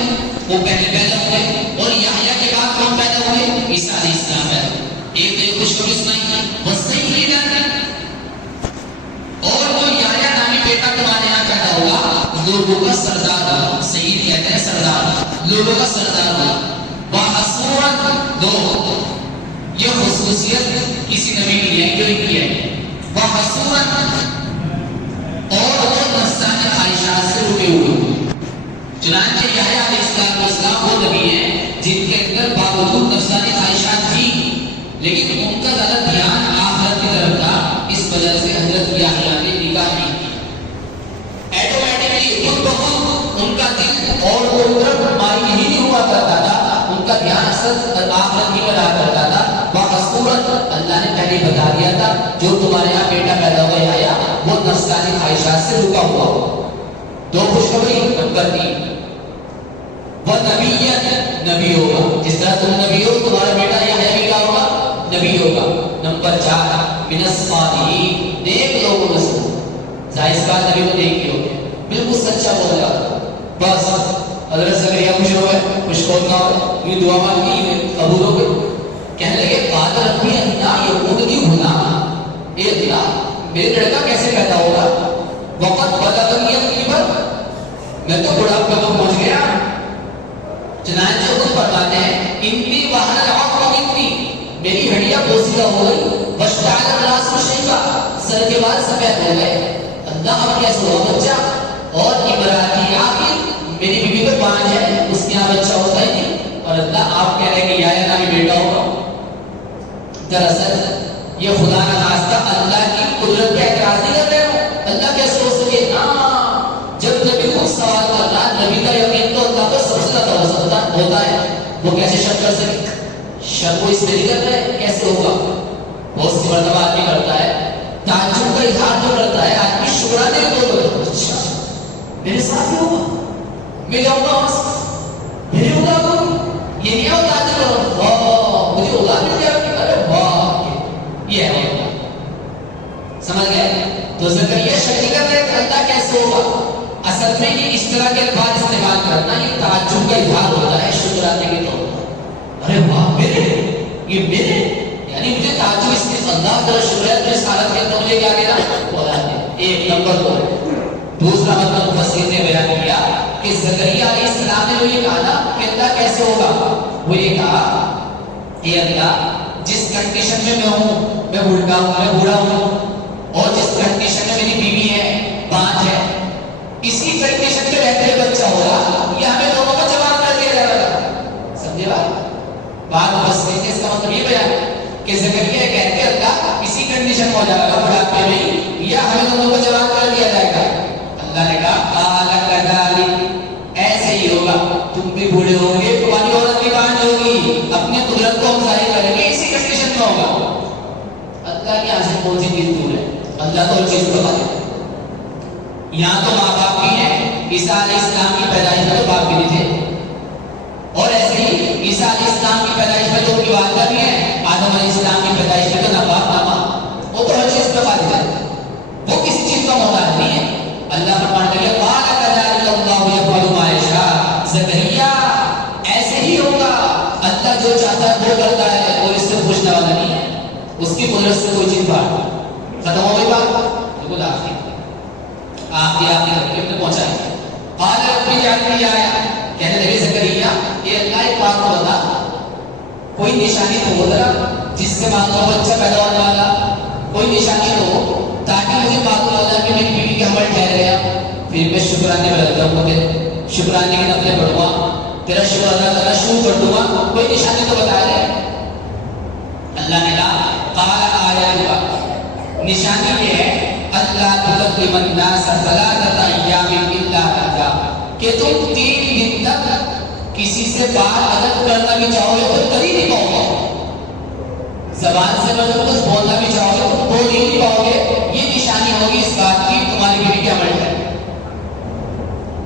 وہ پہلے پیدا ہوئے، اور یحییٰ کے بعد کون پیدا ہوئے؟ عیسیٰ علیہ السلام پیدا ہوئے. ایک نے خوشخبری سنائی وہ صحیح نہیں جانتے. اور وہ یحییٰ نامی بیٹا تمہارے یہاں پیدا ہوگا، لوگوں کا سردار ہوگا. سید کہتے ہیں سردار، لوگوں کا سردار ہوگا. وحصورا، دو یہ خصوصیت کسی نبی کی ہے جو کی ہے. وحصورا، اور وہ نفسانی خواہشات سے رکے ہوئے. چنانچہ یحییٰ علیہ السلام وہ نبی ہیں جن کے اندر باوجود نفسانی خواہشات تھی، لیکن ان کا زیادہ دھیان آخرت کی طرف تھا. اس وجہ سے حضرت یحییٰ نے نکاح نہیں کیا. ایٹومیٹکلی خود بخود ان کا دل اور وہ طرف مائل ہی نہیں ہوا کرتا تھا، ان کا دھیان اصل آخرت کی بنا کرتا تھا. وحصورت، اللہ نے پہلے بتا دیا تھا جو تمہارے یہاں بیٹا پیدا ہوا یحییٰ وہ نفسانی خواہشات سے رکا ہوا ہو. دو خوشخبری. نمبر 3 وہ نبی ہوگا، جس طرح تم نبی ہو تمہارا بیٹا یحییٰ بھی کیا ہوگا؟ نبی ہوگا. نمبر 4 من الصالحین، نیک لوگوں میں سے. ظاہر سی بات نبی تو نیک ہی ہوگا، بالکل سچا بول رہا. بس حضرت زکریا خوش ہو گئے، خوش کون کا ہوگا؟ یہ دعا مانگی قبول ہو گئی. کہنے لگے قال ربی اللہ یکوننی غلام، اے اللہ میرے لڑکا کیسے پیدا ہوگا؟ وقت بلغنی الکبر، میں تو بڑھاپے کو پہنچ گیا. چنانچہ خود فرماتے ہیں انی وہن العظم منی، میری ہڈیاں بوسیدہ ہو گئی. واشتعل الراس شیبا، سر کے بال سفید ہو گئے. اللہ اب کیسے ہوا بچہ؟ اور امراتی عاقر، میری بیوی تو پانچ ہے، اس کے یہاں بچہ ہوتا ہی نہیں، اور اللہ آپ کہہ رہے ہیں کہ یحییٰ نامی بیٹا ہوگا. دراصل یہ خدا نہ خواستہ اللہ کی قدرت کا اعتراض نہیں کر رہے ہو. اللہ کیسے ہو سکے؟ جب نبی خود سوال کر رہا، نبی کا یقین تو اللہ کو سب سے زیادہ ہوتا ہے، وہ کیسے شک کر سکے؟ شک وہ اس میں نہیں کر رہے، کیسے ہوگا؟ بہت سی مرتبہ آدمی کرتا ہے تعجب کا اظہار جو کرتا ہے، آدمی شکرانے کو اچھا میرے ساتھ ہی ہوگا، میں جاؤں گا وہاں سے میرے اولاد ہوگی. یہ نہیں ہوتا ہے مجھے اولاد مل جائے گی، ارے واہ یہ ہے. سمجھ گئے؟ تو زکریا شک نہیں کر رہے اللہ کیسے ہوگا. اصل میں یہ اس طرح کے الفاظ استعمال کرنا یہ تعجب کا اظہار ہوتا ہے شکرانے کے طور پر. ارے واہ میرے، یہ میرے، یعنی اللہ تعالیٰ شکر ہے جس حالت کے اندر مجھے کیا کہنا اولاد ہے. ایک نمبر 2. دوسرا مطلب مفسرین نے بیان کیا کہ زکریا علیہ السلام نے جو یہ کہا نا کہ اللہ کیسے ہوگا, وہ یہ کہا اے اللہ جس کنڈیشن میں ہوں, میں بوڑھا ہوں, اور جس کنڈیشن میں میری بیوی ہے 5 ہے, اسی کنڈیشن میں رہتے ہوئے بچہ ہوگا, یہ ہمیں دونوں کو جوان کر دیا جائے گا. سمجھے بات مفسرین نے اس کا مطلب یہ بیان کہ زکریا کہتے ہیں اللہ اسی کنڈیشن میں ہو جائے گا بڑھاپے میں, یا ہمیں دونوں کو جوان کر دیا جائے گا. اللہ نے کہا قال کذالک, ایسے ہی ہوگا, تم بھی بوڑھے ہوں گے, تمہاری عورت بھی بانجھ ہوگی, اپنی قدرت کو ہم ظاہر کریں گے, اسی کنڈیشن میں ہوگا. اللہ کے یہاں سے کون سی چیز دور ہے؟ اللہ تو ہر چیز بتا دیتا. یہاں تو ماں باپ بھی ہیں, عیسیٰ علیہ السلام کی پیدائش میں تو باپ بھی نہیں تھے, اور ایسے ہی عیسیٰ علیہ السلام کی پیدائش میں تو ان کی والدہ بھی ہے, آدم علیہ السلام کی پیدائش میں تو نہ باپ نہ ماں, وہ تو ہر چیز بتا دیتا ہے, وہ کسی چیز کا محتاج نہیں ہے. اللہ فرمانے لگے قال کذالک اللہ یفعل ما یشاء, زکریا ایسے ہی ہوگا, اللہ جو چاہتا ہے وہ کرتا ہے, اور اس سے پوچھنے والا نہیں ہے, اس کی قدرت سے کوئی چیز بات ختم ہو گئی. بات بالکل آخری نے پہنچا. قال رب اجعل لي آیہ, کہنے لگے زکریا یہ اللہ ایک بات کو بتا, کوئی نشانی تو ہو ذرا جس سے معلوم ہو بچہ پیدا ہونے والا, کوئی نشانی تو ہو تاکہ مجھے معلوم ہو جائے کہ میری بیوی کا حمل ٹھہر گیا, پھر میں شکرانے میں لگ جاؤں گا, شکرانے کی نفلیں پڑھوں گا, تیرا شکر ادا کرنا شروع کر دوں گا, کوئی نشانی تو بتا دے. اللہ نے کہا قال آیاتک, نشانی یہ ہے اللہ تکلم الناس ثلاثۃ ایام الا اذا, کہ تم 3 دن تک کسی سے بات اگر کرنا بھی چاہو گے تو کر ہی نہیں پاؤ گے, زبان سے اگر تم کچھ بولنا بھی چاہو گے تو بول ہی نہیں پاؤ گے. یہ نشانی ہوگی اس بات کی تمہاری بیوی کے عمل ہے.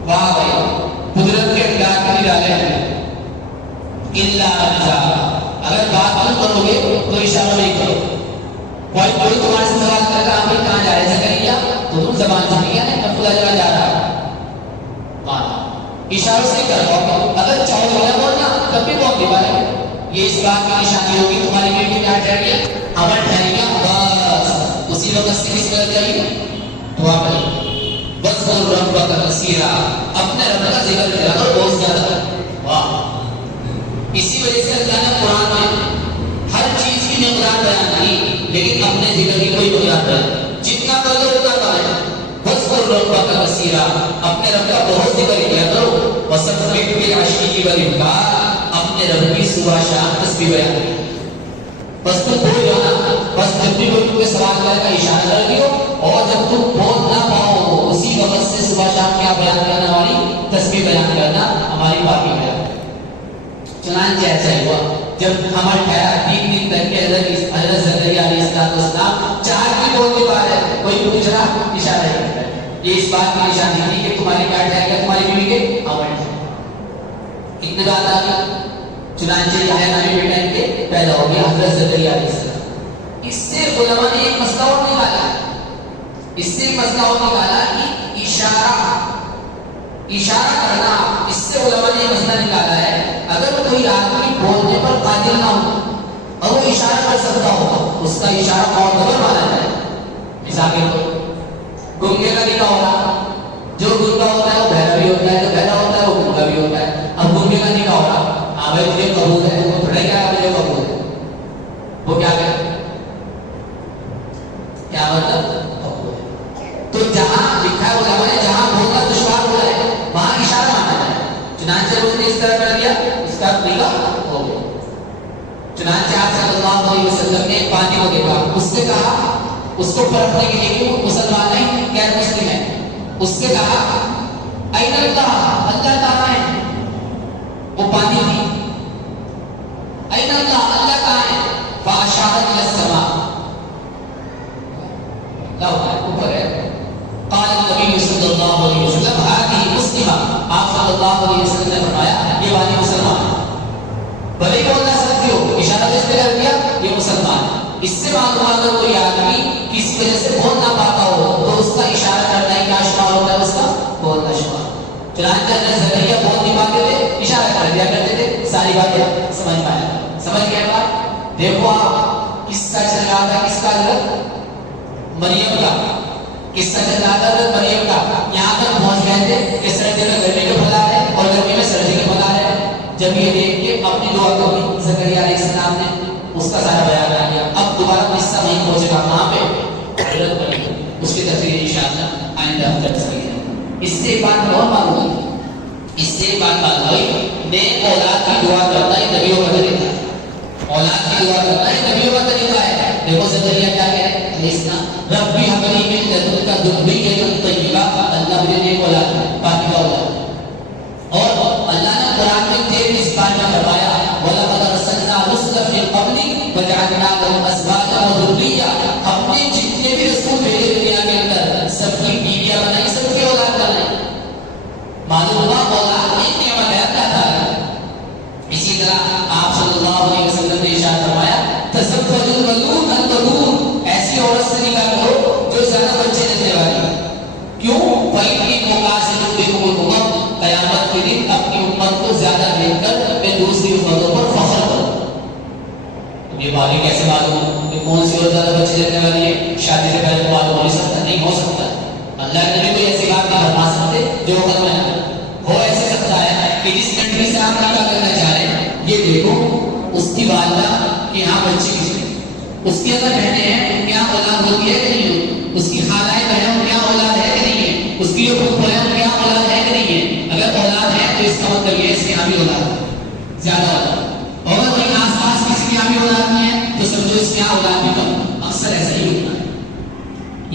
واہ بھائی, قدرت کے اختیار کے نرالے ہیں. الا اذا, اگر بات تم کرو گے تو اشارہ نہیں کرو. کوئی تمہارے سے سوال کرے گا آپ کہاں جا رہے ہیں زکریا, تو تم زبان سے نہیں آنے میں خدا جگہ جا رہا ہوں, اشاروں سے کر پاؤ. اگر چاہو تو بولنا تب بھی بول نہیں پائے. یہ اس بات کی نشانی ہوگی تمہاری بیٹی کیا ٹھہر گیا, عمل ٹھہر گیا, بس اسی وقت سے کس طرح جائیے دعا کریں. بس ربک کثیرا, اپنے رب کا ذکر کرا کرو بہت زیادہ. واہ, اسی وجہ سے اللہ نے قرآن میں ہر چیز کی مقدار بیان کی, لیکن اپنے ذکر کی کوئی مقدار نہیں. جتنا کرو اتنا کم ہے. بس ربک کثیرا, اپنے رب کا بہت ذکر کیا کرو. وسبح بالعشی والابکار, اپنے رب کی صبح شام تسبیح بیان کی. بس تم بول جانا, بس جب بھی کوئی تمہیں سوال کرے کا اشارہ کر دیو, اور جب تم بول نہ پاؤ اسی وقت سے صبح شام کیا بیان کرنا, ہماری تسبیح بیان کرنا, ہماری باقی بیان. چنانچہ ایسا ہوا جب ہمارا ٹھہرا 3 دن تک کے حضرت زکریا علیہ السلام 4 دن بولنے والے, کوئی پوچھ رہا اشارہ نہیں کرتا. یہ اس بات کی نشانی نہیں کہ تمہاری کیا ٹھہر گیا, تمہاری بیوی کے عمل. اتنے بات آ گئی. چنانچہ یحییٰ نامی بیٹا ان کے پیدا ہو گیا حضرت زکریا علیہ السلام. اس سے علماء نے ایک مسئلہ اور نکالا, اس سے ایک مسئلہ اور نکالا کہ اشارہ کرنا, اس سے علماء نے یہ مسئلہ نکالا ہے اگر کوئی آدمی بولنے پر قادر نہ ہو اور وہ اشارہ کر سکتا ہو, اس کا اشارہ معتبر مانا جائے. مثال کے طور گنگے کا نکاح ہوگا, جو گنگا ہوتا ہے وہ بہرا بھی ہوتا ہے, جو بہرا ہوتا ہے وہ گنگا بھی ہوتا ہے. اب گنگے کا نکاح ہوگا, آبے تجھے قبول ہے, وہ تھوڑا کیا مجھے قبول ہے, وہ کیا کرے, کیا مطلب قبول ہے. تو جہاں لکھا ہے علماء نے جہاں بولنا دشوار ہو رہا ہے وہاں اشارہ مانا جائے. چنانچہ اس نے اس طرح کر دیا, اس کا نکاح ہو گیا. چنانچہ آپ صلی اللہ علیہ وسلم نے پانی کو دیکھا, اس سے کہا, اس کو پرکھنے کے لیے کہ وہ مسلمان نہیں غیر مسلم ہے, اس سے کہا این اللہ, اللہ کہاں ہے, وہ پانی تھی, این اللہ, اللہ کہاں ہے. فاشارت الی السماء, اوپر ہے. قال النبی صلی اللہ علیہ وسلم هذه مسلمہ, آپ صلی اللہ علیہ وسلم نے فرمایا یہ والی مسلمان ہے. بھلے بول نہ سکتے ہو, اشارہ جس نے کر دیا یہ مسلمان ہے. اس سے معلوم اگر کوئی آدمی کسی وجہ سے بول نہ پاتا ہو تو اس کا اشارہ کرنا ہے کیا شمار ہوتا ہے, اس کا بولنا شمار. چنانچہ زکریا بول نہیں پاتے تھے, اشارہ کر دیا کرتے تھے, ساری باتیں سمجھ پایا. سمجھ گئے بات. دیکھو آپ قصہ چل رہا تھا کس کا؟ مریم کا قصہ چل رہا تھا مریم کا. یہاں تک پہنچ گئے تھے کہ سردی میں گرمی کا پھلا ہے اور گرمی میں سردی کا پھلا ہے. جب یہ دیکھ کے اپنی دعا کو زکریا علیہ السلام نے اس کا سارا بیان کر دیا. اب دوبارہ قصہ نہیں پہنچے گا کہاں پہ؟ حضرت مریم. اس کی تفسیر انشاءاللہ آئندہ کر سکتے ہیں. اس سے ایک بات اور معلوم ہوئی, اس سے ایک بات معلوم ہوئی, نیک اولاد کی دعا کرنا یہ نبیوں کا طریقہ ہے. اولاد کی دعا کرنا یہ نبیوں کا طریقہ ہے. دیکھو زکریا کیا کہہ رہے ہیں, ربی حب لی من لدنک ذریۃ طیبہ, اللہ مجھے نیک اولاد دے, پاکیزہ اولاد. اور اللہ نے قرآن میں 23 بار فرمایا وَلَقَدْ أَرْسَلْنَا رُسُلًا مِّن قَبْلِكَ وَجَعَلْنَا لَهُمْ أَزْوَاجًا وَذُرِّيَّةً. ہم نے جتنے بھی رسول بھیجے دنیا کے اندر سب کی بیویاں بنائی, سب کی اولاد بنائی. معلوم ہوا اولاد ایک نعمت ہے اللہ تعالیٰ. اسی طرح آپ صلی اللہ علیہ وسلم نے ارشاد فرمایا تزوجوا الودود الودود, ایسی عورت سے نکاح کرو جو زیادہ بچے دینے والی. کیوں؟ فَإِنِّي مُكَاثِرٌ بِكُمُ الْأُمَمَ, قیامت کے دن اپنی امت کو زیادہ دیکھ کر میں دوسری امتوں پر فخر کروں. یہ بات کیسے معلوم کہ کون سی اور زیادہ بچے دینے والی ہے؟ شادی سے پہلے تو معلوم ہو نہیں سکتا, نہیں ہو سکتا. اللہ نے بھی کوئی ایسی بات نہیں فرما سکتے جو وقت میں ہو ایسے سکتا ہے کہ جس کنٹری سے آپ نکاح کرنا چاہ رہے ہیں یہ دیکھو اس کی والدہ کہ یہاں بچی کسی, اس کی اگر بہنیں ہیں ان کے یہاں اولاد ہوتی ہے کہ نہیں ہوتی, اس کی خالائیں بہنیں ان کے یہاں اولاد ہے کہ نہیں ہے, اس کی جو پھوپھو ہے ان کے یہاں اولاد ہے کہ نہیں ہے. اگر اولاد ہے تو اس کا مطلب یہ ہے اس کے یہاں بھی اولاد زیادہ اولاد. اور اگر کوئی آس پاس کسی کے یہاں بھی اولاد نہیں ہے تو سمجھو اس کے یہاں اولاد بھی کم. اکثر ایسا ہی ہوتا ہے.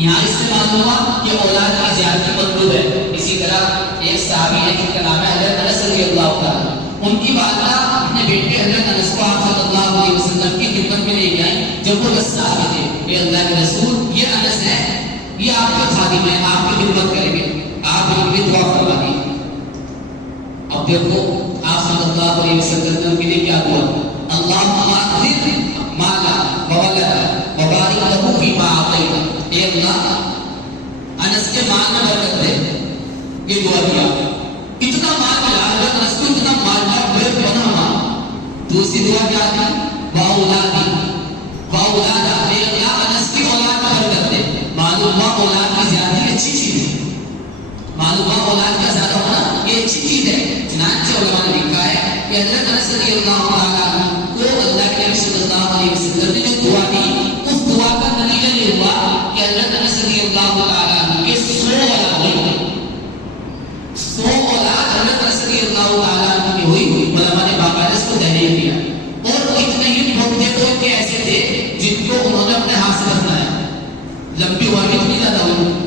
یہاں اس سے معلوم ہوا کہ اولاد کی زیادتی مطلوب ہے. اسی طرح ایک صحابی ہے جن کا نام ہے حضرت انس رضی اللہ تعالیٰ, ان کی والدہ اپنے بیٹے حضرت انس کو آپ صلی اللہ علیہ وسلم کی خدمت میں لے کے آئی جب وہ 10 سال کے تھے. یہ اللہ کے رسول, یہ انس ہے, یہ آپ کے خادم ہے, آپ کی خدمت کریں گے, آپ ان کے لیے دعا کروا دیے. اب دیکھو آپ صلی اللہ علیہ وسلم نے ان کے لیے کیا دعا, اللہم اکثر مالا وولدا وبارک لہ فیما اعطیت, اے اللہ انس کے مال میں برکت دے. یہ دعا کیا, اتنا مال ملا حضرت انس کو, اتنا مال ملا بے پناہ مال. دوسری دعا کیا تھی, واولادی واولادا, اے اللہ انس کی اولاد میں برکت دے. معلوم ہوا اولاد کی زیادتی اچھی چیز ہے, معلوم ہوا اولاد کا زیادہ ہونا یہ اچھی چیز ہے. چنانچہ علماء نے لکھا ہے کہ حضرت انس رضی اللہ تعالیٰ کو اللہ کے نبی صلی اللہ علیہ وسلم نے جو دعا دی اس دعا کا نتیجہ یہ ہوا کہ حضرت انس رضی اللہ تعالیٰ کے 100 اولاد ہوئی. 100 اولاد حضرت انس رضی اللہ تعالیٰ کی ہوئی. علماء نے باقاعدہ اس کو تحریر کیا. اور اتنے ہی بہتے تو ان کے ایسے تھے جن کو انہوں نے اپنے ہاتھ سے بنایا, لمبی عمر میں اتنی زیادہ ہوئی.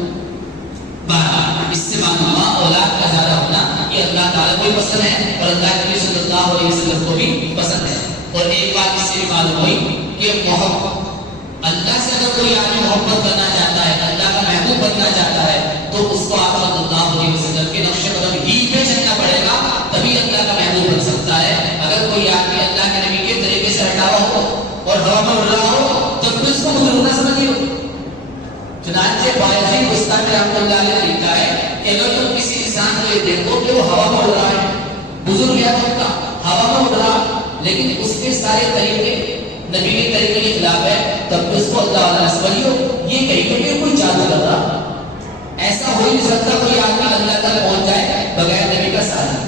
اس سے معلوم ہوا اولاد کا زیادہ ہونا یہ اللہ تعالیٰ کو بھی پسند ہے اور اللہ کے نبی صلی اللہ علیہ وسلم کو بھی پسند ہے. اور ایک بات اس سے بھی معلوم ہوئی کہ محبت, اللہ سے اگر کوئی آدمی محبت کرنا چاہتا ہے, اللہ کا محبوب بننا چاہتا ہے تو اس کو آپ صلی اللہ علیہ وسلم کے نقش قدم ہی پہ چلنا پڑے گا, تبھی اللہ کا محبوب بن سکتا ہے. اگر کوئی آدمی اللہ کے نبی کے طریقے سے ہٹا ہوا ہو اور ہوا میں اڑ رہا ہو تو پھر اس کو بزرگ نہ سمجھیے. چنانچہ باجی مستقل رحمۃ اللہ علیہ نے لکھا ہے کہ اگر تم کسی انسان کو یہ دیکھو کہ وہ ہوا میں اڑ رہا ہے, بزرگ ہے تم کا ہوا میں اڑ رہا لیکن اس کے سارے طریقے نبی کے طریقے کے خلاف ہے, تب اس کو اللہ تعالیٰ سمجھو یہ کہیں کہ کوئی جادو کر رہا. ایسا ہو ہی نہیں سکتا کوئی آدمی اللہ تک پہنچ جائے بغیر نبی کا ساتھ.